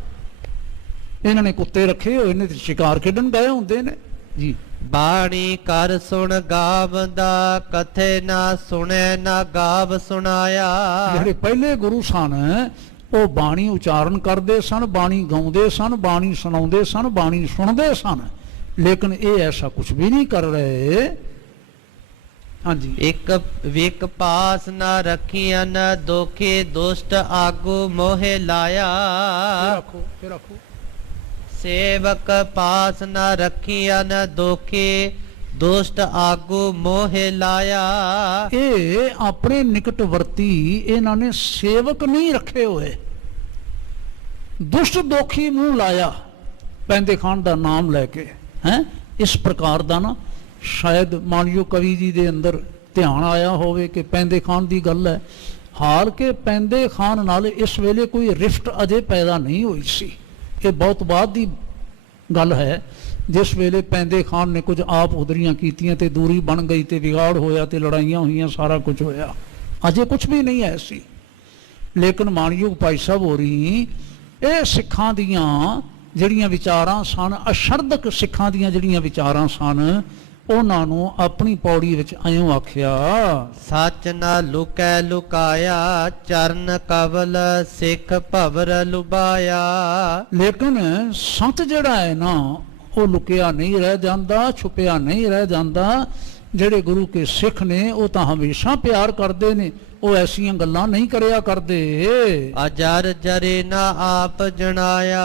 ਇਹਨਾਂ ਨੇ ਕੁੱਤੇ ਰੱਖੇ ਹੋਏ ਨੇ ਤੇ ਸ਼ਿਕਾਰ ਖੇਡਣ ਗਏ ਹੁੰਦੇ ਨੇ ਜੀ। ਬਾਣੀ ਕਰ ਸੁਣ ਗਾਵਦਾ ਕਥੇ ਨਾ ਸੁਣੇ ਨਾ ਗਾਵ ਸੁਣਾਇਆ। ਜਿਹੜੇ ਪਹਿਲੇ ਗੁਰੂ ਸਨ ਉਹ ਬਾਣੀ ਉਚਾਰਨ ਕਰਦੇ ਸਨ, ਬਾਣੀ ਗਾਉਂਦੇ ਸਨ, ਬਾਣੀ ਸੁਣਾਉਂਦੇ ਸਨ, ਬਾਣੀ ਸੁਣਦੇ ਸਨ, ਲੇਕਿਨ ਇਹ ਐਸਾ ਕੁਝ ਵੀ ਨਹੀਂ ਕਰ ਰਹੇ। ਹਾਂਜੀ, ਇੱਕ ਵਿਕ ਪਾਸ ਨਾ ਰੱਖੀਆਂ ਨ ਦੋਖੇ ਦੁਸ਼ਟ ਆਗੂ ਮੋਹਿ ਲਾਇਆ। ਫਿਰ ਰੱਖੋ। ਸੇਵਕ ਪਾਸ ਨਾ ਰੱਖੀਆਂ ਨ ਦੋਖੇ ਦੁਸ਼ਟ ਆਗੂ ਮੋਹਿ ਲਾਇਆ। ਇਹ ਆਪਣੇ ਨਿਕਟਵਰਤੀ ਇਹਨਾਂ ਨੇ ਸੇਵਕ ਨਹੀਂ ਰੱਖੇ ਹੋਏ, ਦੁਸ਼ਟ ਦੋਖੀ ਮੂੰਹ ਲਾਇਆ ਪੈਂਦੇ ਖਾਨ ਦਾ ਨਾਮ ਲੈ ਕੇ ਹੈ। ਇਸ ਪ੍ਰਕਾਰ ਦਾ ਨਾ ਸ਼ਾਇਦ ਮਾਨਯੋਗ ਕਵੀ ਜੀ ਦੇ ਅੰਦਰ ਧਿਆਨ ਆਇਆ ਹੋਵੇ ਕਿ ਪੈਂਦੇ ਖਾਨ ਦੀ ਗੱਲ ਹੈ। ਹਾਲ ਕੇ ਪੈਂਦੇ ਖਾਨ ਨਾਲ ਇਸ ਵੇਲੇ ਕੋਈ ਰਿਫਟ ਅਜੇ ਪੈਦਾ ਨਹੀਂ ਹੋਈ ਸੀ। ਇਹ ਬਹੁਤ ਬਾਅਦ ਦੀ ਗੱਲ ਹੈ, ਜਿਸ ਵੇਲੇ ਪੈਂਦੇ ਖਾਨ ਨੇ ਕੁਝ ਆਪ ਉਦਰੀਆਂ ਕੀਤੀਆਂ ਤੇ ਦੂਰੀ ਬਣ ਗਈ ਤੇ ਵਿਗਾੜ ਹੋਇਆ ਤੇ ਲੜਾਈਆਂ ਹੋਈਆਂ, ਸਾਰਾ ਕੁਝ ਹੋਇਆ। ਅਜੇ ਕੁਝ ਵੀ ਨਹੀਂ ਹੈ ਸੀ। ਲੇਕਿਨ ਮਾਨਯੋਗ ਭਾਈ ਸਾਹਿਬ ਹੋਰੀ ਇਹ ਸਿੱਖਾਂ ਦੀਆਂ ਜਿਹੜੀਆਂ ਵਿਚਾਰਾਂ ਸਨ, ਅਸ਼ਰਦਕ ਸਿੱਖਾਂ ਦੀਆਂ ਜਿਹੜੀਆਂ ਵਿਚਾਰਾਂ ਸਨ, ਉਹਨਾਂ ਨੂੰ ਆਪਣੀ ਪੌੜੀ ਵਿੱਚ ਇਉਂ ਆਖਿਆ। ਸੱਚ ਨਾ ਲੁਕੈ ਲੁਕਾਇਆ ਚਰਨ ਕਵਲ ਸਿੱਖ ਭਵਰ ਲੁਬਾਇਆ। ਲੇਕਿਨ ਸੱਚ ਜਿਹੜਾ ਹੈ ਨਾ ਉਹ ਲੁਕਿਆ ਨਹੀਂ ਰਹਿ ਜਾਂਦਾ, ਛੁਪਿਆ ਨਹੀਂ ਰਹਿ ਜਾਂਦਾ। ਜਿਹੜੇ ਗੁਰੂ ਕੇ ਸਿੱਖ ਨੇ ਉਹ ਤਾਂ ਹਮੇਸ਼ਾ ਪਿਆਰ ਕਰਦੇ ਨੇ, ਉਹ ਐਸੀਆਂ ਗੱਲਾਂ ਨਹੀਂ ਕਰਿਆ ਕਰਦੇ। ਅਜਰ ਜਰੇ ਨਾ ਆਪ ਜਣਾਇਆ।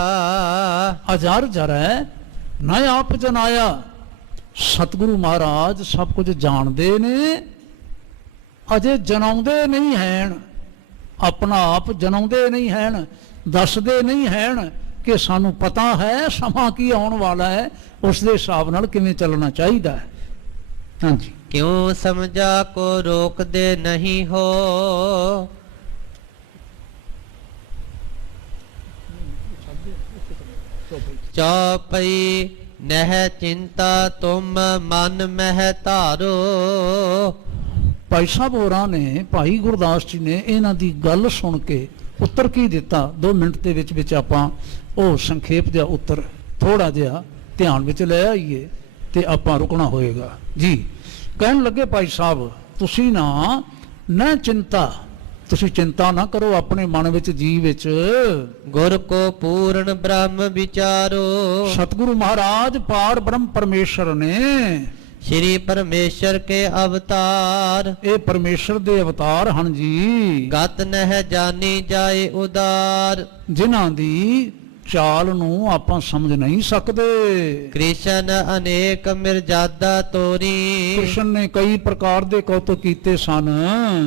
ਅਜਰ ਜਰੈ ਨਾ ਆਪ ਜਨਾਇਆ। ਸਤਿਗੁਰੂ ਮਹਾਰਾਜ ਸਭ ਕੁਝ ਜਾਣਦੇ ਨੇ, ਅਜੇ ਜਨਾਉਂਦੇ ਨਹੀਂ ਹੈਣ, ਆਪਣਾ ਆਪ ਜਨਾਉਂਦੇ ਨਹੀਂ ਹੈਣ, ਦੱਸਦੇ ਨਹੀਂ ਹੈਣ ਕਿ ਸਾਨੂੰ ਪਤਾ ਹੈ ਸਮਾਂ ਕੀ ਆਉਣ ਵਾਲਾ ਹੈ, ਉਸ ਦੇ ਹਿਸਾਬ ਨਾਲ ਕਿਵੇਂ ਚੱਲਣਾ ਚਾਹੀਦਾ ਹੈ। ਹਾਂਜੀ, ਕਿਉਂ ਸਮਝਾ ਕੋ ਰੋਕਦੇ ਨਹੀਂ ਹੋ। ਚੌਪਈ ਨਹਿ ਚਿੰਤਾ ਤੁਮ ਮਨ ਮਹਿ ਧਾਰੋ। ਭਾਈ ਸਾਹਿਬ ਹੋਰਾਂ ਨੇ, ਭਾਈ ਗੁਰਦਾਸ ਜੀ ਨੇ ਇਹਨਾਂ ਦੀ ਗੱਲ ਸੁਣ ਕੇ ਉੱਤਰ ਕੀ ਦਿੱਤਾ, 2 ਮਿੰਟ ਦੇ ਵਿੱਚ ਆਪਾਂ ਉਹ ਸੰਖੇਪ ਜਿਹਾ ਉੱਤਰ ਥੋੜਾ ਜਿਹਾ ਧਿਆਨ ਵਿੱਚ ਲੈ ਆਈਏ ਤੇ ਆਪਾਂ ਰੁਕਣਾ ਹੋਏਗਾ ਜੀ। ਕਹਿਣ ਲੱਗੇ ਭਾਈ ਸਾਹਿਬ, ਤੁਸੀਂ ਨਾ ਚਿੰਤਾ, ਤੁਸੀਂ ਚਿੰਤਾ ਨਾ ਕਰੋ ਆਪਣੇ ਮਨ ਵਿੱਚ, ਜੀ ਵਿੱਚ। ਗੁਰ ਕੋ ਪੂਰਨ ਬ੍ਰਹਮ ਵਿਚਾਰੋ। ਸਤਿਗੁਰੂ ਮਹਾਰਾਜ ਪਾਰ ਬ੍ਰਹਮ ਪਰਮੇਸ਼ਰ ਨੇ, ਸ਼੍ਰੀ ਪਰਮੇਸ਼ਰ ਕੇ ਅਵਤਾਰ। ਇਹ ਪਰਮੇਸ਼ਰ ਦੇ ਅਵਤਾਰ ਹਨ ਜੀ। ਗਤ ਨਹਿ ਜਾਣੀ ਜਾਏ ਉਦਾਰ। ਜਿਨ੍ਹਾਂ ਦੀ ਚਾਲ ਨੂੰ ਆਪਾਂ ਸਮਝ ਨਹੀਂ ਸਕਦੇ। ਕ੍ਰਿਸ਼ਨ ਅਨੇਕ ਮਿਰਜ਼ਾਦਾ ਤੋਰੀ ਕ੍ਰਿਸ਼ਨ ਨੇ ਕਈ ਪ੍ਰਕਾਰ ਦੇ ਕੌਤਕ ਕੀਤੇ ਸਨ,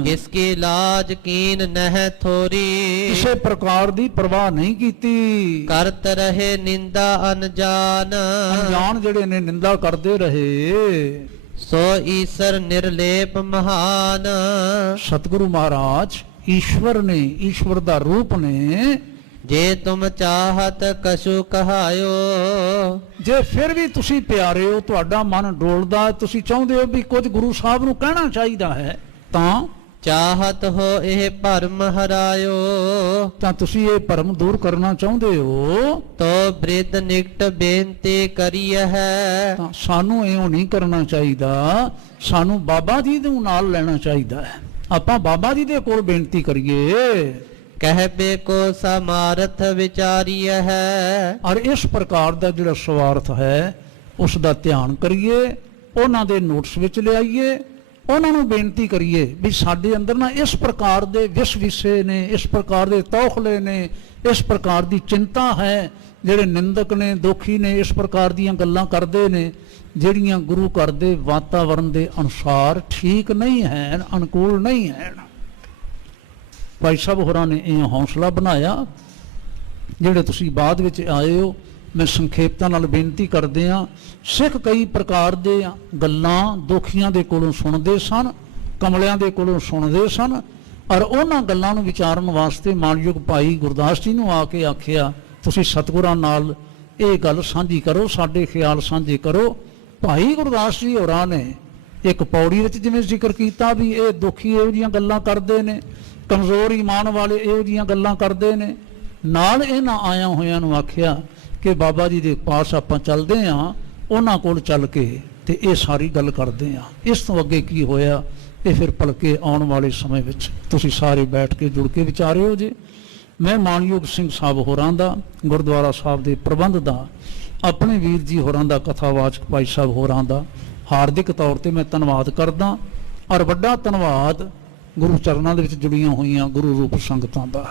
ਇਸ ਕੀ ਲਾਜ ਕੀਨ ਨਹਿ ਥੋਰੀ ਕਿਸੇ ਪ੍ਰਕਾਰ ਦੀ ਪਰਵਾਹ ਨਹੀਂ ਕੀਤੀ। ਕਰਤ ਰਹੇ ਨਿੰਦਾ ਅਨਜਾਨ ਅਣਜਾਣ ਜਿਹੜੇ ਨੇ ਨਿੰਦਾ ਕਰਦੇ ਰਹੇ। ਸੋ ਈਸਰ ਨਿਰਲੇਪ ਮਹਾਨ ਸਤਿਗੁਰੂ ਮਹਾਰਾਜ ਈਸ਼ਵਰ ਨੇ, ਈਸ਼ਵਰ ਦਾ ਰੂਪ ਨੇ। ਜੇ ਤੁਮ ਚਾਹਤ ਕਛੂ ਕਹਾਇਓ ਜੇ ਫਿਰ ਵੀ ਤੁਸੀਂ ਪਿਆਰੇ ਹੋ, ਤੁਹਾਡਾ ਮਨ ਡੋਲਦਾ, ਤੁਸੀਂ ਚਾਹੁੰਦੇ ਹੋ ਵੀ ਕੁਝ ਗੁਰੂ ਸਾਹਿਬ ਨੂੰ ਕਹਿਣਾ ਚਾਹੀਦਾ ਹੈ, ਤਾਂ ਚਾਹਤ ਹੋ ਇਹ ਭਰਮ ਹਰਾਇਓ ਤੁਸੀਂ ਇਹ ਭਰਮ ਦੂਰ ਕਰਨਾ ਚਾਹੁੰਦੇ ਹੋ, ਤੋ ਬ੍ਰਿਧ ਨਿਕਟ ਬੇਨਤੀ ਕਰੀਏ ਹੈ। ਤਾਂ ਸਾਨੂੰ ਇਉਂ ਨਹੀਂ ਕਰਨਾ ਚਾਹੀਦਾ, ਸਾਨੂੰ ਬਾਬਾ ਜੀ ਨੂੰ ਨਾਲ ਲੈਣਾ ਚਾਹੀਦਾ ਹੈ। ਆਪਾਂ ਬਾਬਾ ਜੀ ਦੇ ਕੋਲ ਬੇਨਤੀ ਕਰੀਏ। ਕਹਿਬੇ ਕੋ ਸਮਾਰਥ ਵਿਚਾਰੀਏ ਹੈ ਔਰ ਇਸ ਪ੍ਰਕਾਰ ਦਾ ਜਿਹੜਾ ਸਵਾਰਥ ਹੈ ਉਸ ਦਾ ਧਿਆਨ ਕਰੀਏ, ਉਹਨਾਂ ਦੇ ਨੋਟਸ ਵਿੱਚ ਲਿਆਈਏ, ਉਹਨਾਂ ਨੂੰ ਬੇਨਤੀ ਕਰੀਏ ਵੀ ਸਾਡੇ ਅੰਦਰ ਨਾ ਇਸ ਪ੍ਰਕਾਰ ਦੇ ਵਿਸ਼ੇ ਨੇ, ਇਸ ਪ੍ਰਕਾਰ ਦੇ ਤੌਖਲੇ ਨੇ, ਇਸ ਪ੍ਰਕਾਰ ਦੀ ਚਿੰਤਾ ਹੈ। ਜਿਹੜੇ ਨਿੰਦਕ ਨੇ, ਦੋਖੀ ਨੇ, ਇਸ ਪ੍ਰਕਾਰ ਦੀਆਂ ਗੱਲਾਂ ਕਰਦੇ ਨੇ ਜਿਹੜੀਆਂ ਗੁਰੂ ਘਰ ਦੇ ਵਾਤਾਵਰਣ ਦੇ ਅਨੁਸਾਰ ਠੀਕ ਨਹੀਂ ਹੈ, ਅਨੁਕੂਲ ਨਹੀਂ ਹੈ। ਭਾਈ ਸਾਹਿਬ ਹੋਰਾਂ ਨੇ ਇਹ ਹੌਸਲਾ ਬਣਾਇਆ। ਜਿਹੜੇ ਤੁਸੀਂ ਬਾਅਦ ਵਿੱਚ ਆਏ ਹੋ, ਮੈਂ ਸੰਖੇਪਤਾ ਨਾਲ ਬੇਨਤੀ ਕਰਦੇ ਹਾਂ। ਸਿੱਖ ਕਈ ਪ੍ਰਕਾਰ ਦੇ ਗੱਲਾਂ ਦੋਖੀਆਂ ਦੇ ਕੋਲੋਂ ਸੁਣਦੇ ਸਨ, ਕਮਲਿਆਂ ਦੇ ਕੋਲੋਂ ਸੁਣਦੇ ਸਨ, ਔਰ ਉਹਨਾਂ ਗੱਲਾਂ ਨੂੰ ਵਿਚਾਰਨ ਵਾਸਤੇ ਮਾਨਯੋਗ ਭਾਈ ਗੁਰਦਾਸ ਜੀ ਨੂੰ ਆ ਕੇ ਆਖਿਆ ਤੁਸੀਂ ਸਤਿਗੁਰਾਂ ਨਾਲ ਇਹ ਗੱਲ ਸਾਂਝੀ ਕਰੋ, ਸਾਡੇ ਖਿਆਲ ਸਾਂਝੇ ਕਰੋ। ਭਾਈ ਗੁਰਦਾਸ ਜੀ ਹੋਰਾਂ ਨੇ ਇੱਕ ਪੌੜੀ ਵਿੱਚ ਜਿਵੇਂ ਜ਼ਿਕਰ ਕੀਤਾ ਵੀ ਇਹ ਦੁਖੀ ਇਹੋ ਜਿਹੀਆਂ ਗੱਲਾਂ ਕਰਦੇ ਨੇ, ਕਮਜ਼ੋਰ ਈਮਾਨ ਵਾਲੇ ਇਹੋ ਜਿਹੀਆਂ ਗੱਲਾਂ ਕਰਦੇ ਨੇ। ਨਾਲ ਇਹਨਾਂ ਆਇਆਂ ਹੋਇਆਂ ਨੂੰ ਆਖਿਆ ਕਿ ਬਾਬਾ ਜੀ ਦੇ ਪਾਸ ਆਪਾਂ ਚੱਲਦੇ ਹਾਂ, ਉਹਨਾਂ ਕੋਲ ਚੱਲ ਕੇ ਤੇ ਇਹ ਸਾਰੀ ਗੱਲ ਕਰਦੇ ਹਾਂ। ਇਸ ਤੋਂ ਅੱਗੇ ਕੀ ਹੋਇਆ ਇਹ ਫਿਰ ਭਲਕੇ ਆਉਣ ਵਾਲੇ ਸਮੇਂ ਵਿੱਚ ਤੁਸੀਂ ਸਾਰੇ ਬੈਠ ਕੇ ਜੁੜ ਕੇ ਵਿਚਾਰਿਓ ਜੇ। ਮੈਂ ਮਾਨਯੋਗ ਸਿੰਘ ਸਾਹਿਬ ਹੋਰਾਂ ਦਾ, ਗੁਰਦੁਆਰਾ ਸਾਹਿਬ ਦੇ ਪ੍ਰਬੰਧ ਦਾ, ਆਪਣੇ ਵੀਰ ਜੀ ਹੋਰਾਂ ਦਾ, ਕਥਾਵਾਚਕ ਭਾਈ ਸਾਹਿਬ ਹੋਰਾਂ ਦਾ ਹਾਰਦਿਕ ਤੌਰ ਤੇ ਮੈਂ ਧੰਨਵਾਦ ਕਰਦਾ। ਔਰ ਵੱਡਾ ਧੰਨਵਾਦ ਗੁਰੂ ਚਰਨਾਂ ਦੇ ਵਿੱਚ ਜੁੜੀਆਂ ਹੋਈਆਂ ਗੁਰੂ ਰੂਪ ਸੰਗਤਾਂ ਦਾ।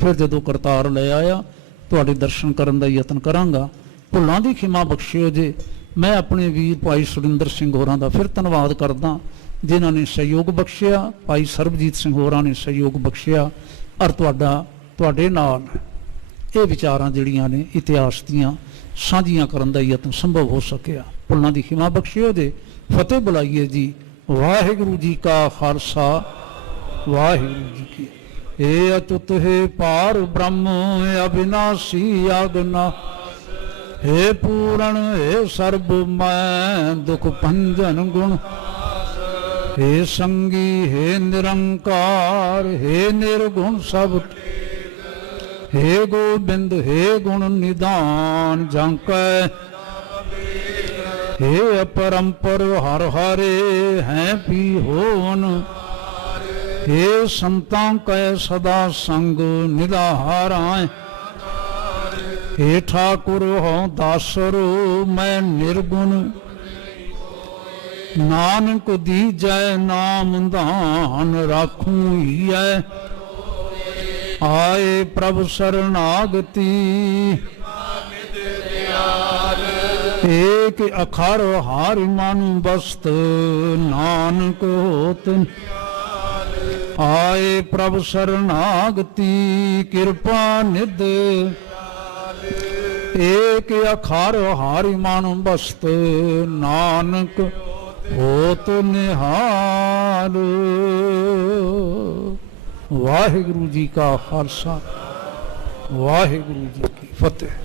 ਫਿਰ ਜਦੋਂ ਕਰਤਾਰ ਲੈ ਆਇਆ ਤੁਹਾਡੇ ਦਰਸ਼ਨ ਕਰਨ ਦਾ ਯਤਨ ਕਰਾਂਗਾ। ਭੁੱਲਾਂ ਦੀ ਖਿਮਾ ਬਖਸ਼ਿਓ ਜੇ। ਮੈਂ ਆਪਣੇ ਵੀਰ ਭਾਈ ਸੁਰਿੰਦਰ ਸਿੰਘ ਹੋਰਾਂ ਦਾ ਫਿਰ ਧੰਨਵਾਦ ਕਰਦਾ ਜਿਨ੍ਹਾਂ ਨੇ ਸਹਿਯੋਗ ਬਖਸ਼ਿਆ। ਭਾਈ ਸਰਬਜੀਤ ਸਿੰਘ ਹੋਰਾਂ ਨੇ ਸਹਿਯੋਗ ਬਖਸ਼ਿਆ ਔਰ ਤੁਹਾਡੇ ਨਾਲ ਇਹ ਵਿਚਾਰਾਂ ਜਿਹੜੀਆਂ ਨੇ ਇਤਿਹਾਸ ਦੀਆਂ ਸਾਂਝੀਆਂ ਕਰਨ ਦਾ ਯਤਨ ਸੰਭਵ ਹੋ ਸਕਿਆ। ਭੁੱਲਾਂ ਦੀ ਖਿਮਾ ਬਖਸ਼ਿਓ ਜੇ। ਫਤਿਹ ਬੁਲਾਈਏ ਜੀ। ਵਾਹਿਗੁਰੂ ਜੀ ਕਾ ਖਾਲਸਾ, ਵਾਹਿਗੁਰੂ ਜੀ ਕੀ। ਏ ਅਤੁੱਤ ਹੈ ਪਾਰ ਬ੍ਰਹਮ ਅਬਿਨਾਸੀ ਆਗਨਾ, हे पूरण हे सर्ब मैं दुख भंजन गुण, हे संगी हे निरंकार हे निर्गुण सब, हे गोबिंद हे गुण निदान जांकै, हे अपरंपर हर हरे हैं पी होन, हे संतां कै सदा संग निधाराय, हे ठाकुर हो दासरो मैं निर्गुण, नानक दीजै नाम दान राखूं हियै, आए प्रभ शरणागति, एक अखर हार मन बस्त नानक होत, आए प्रभ शरणागति कृपा निध, एक अखार हारि मन बस्त नानक होत निहाल। वाहिगुरु जी का खालसा, वाहिगुरु जी की फतेह।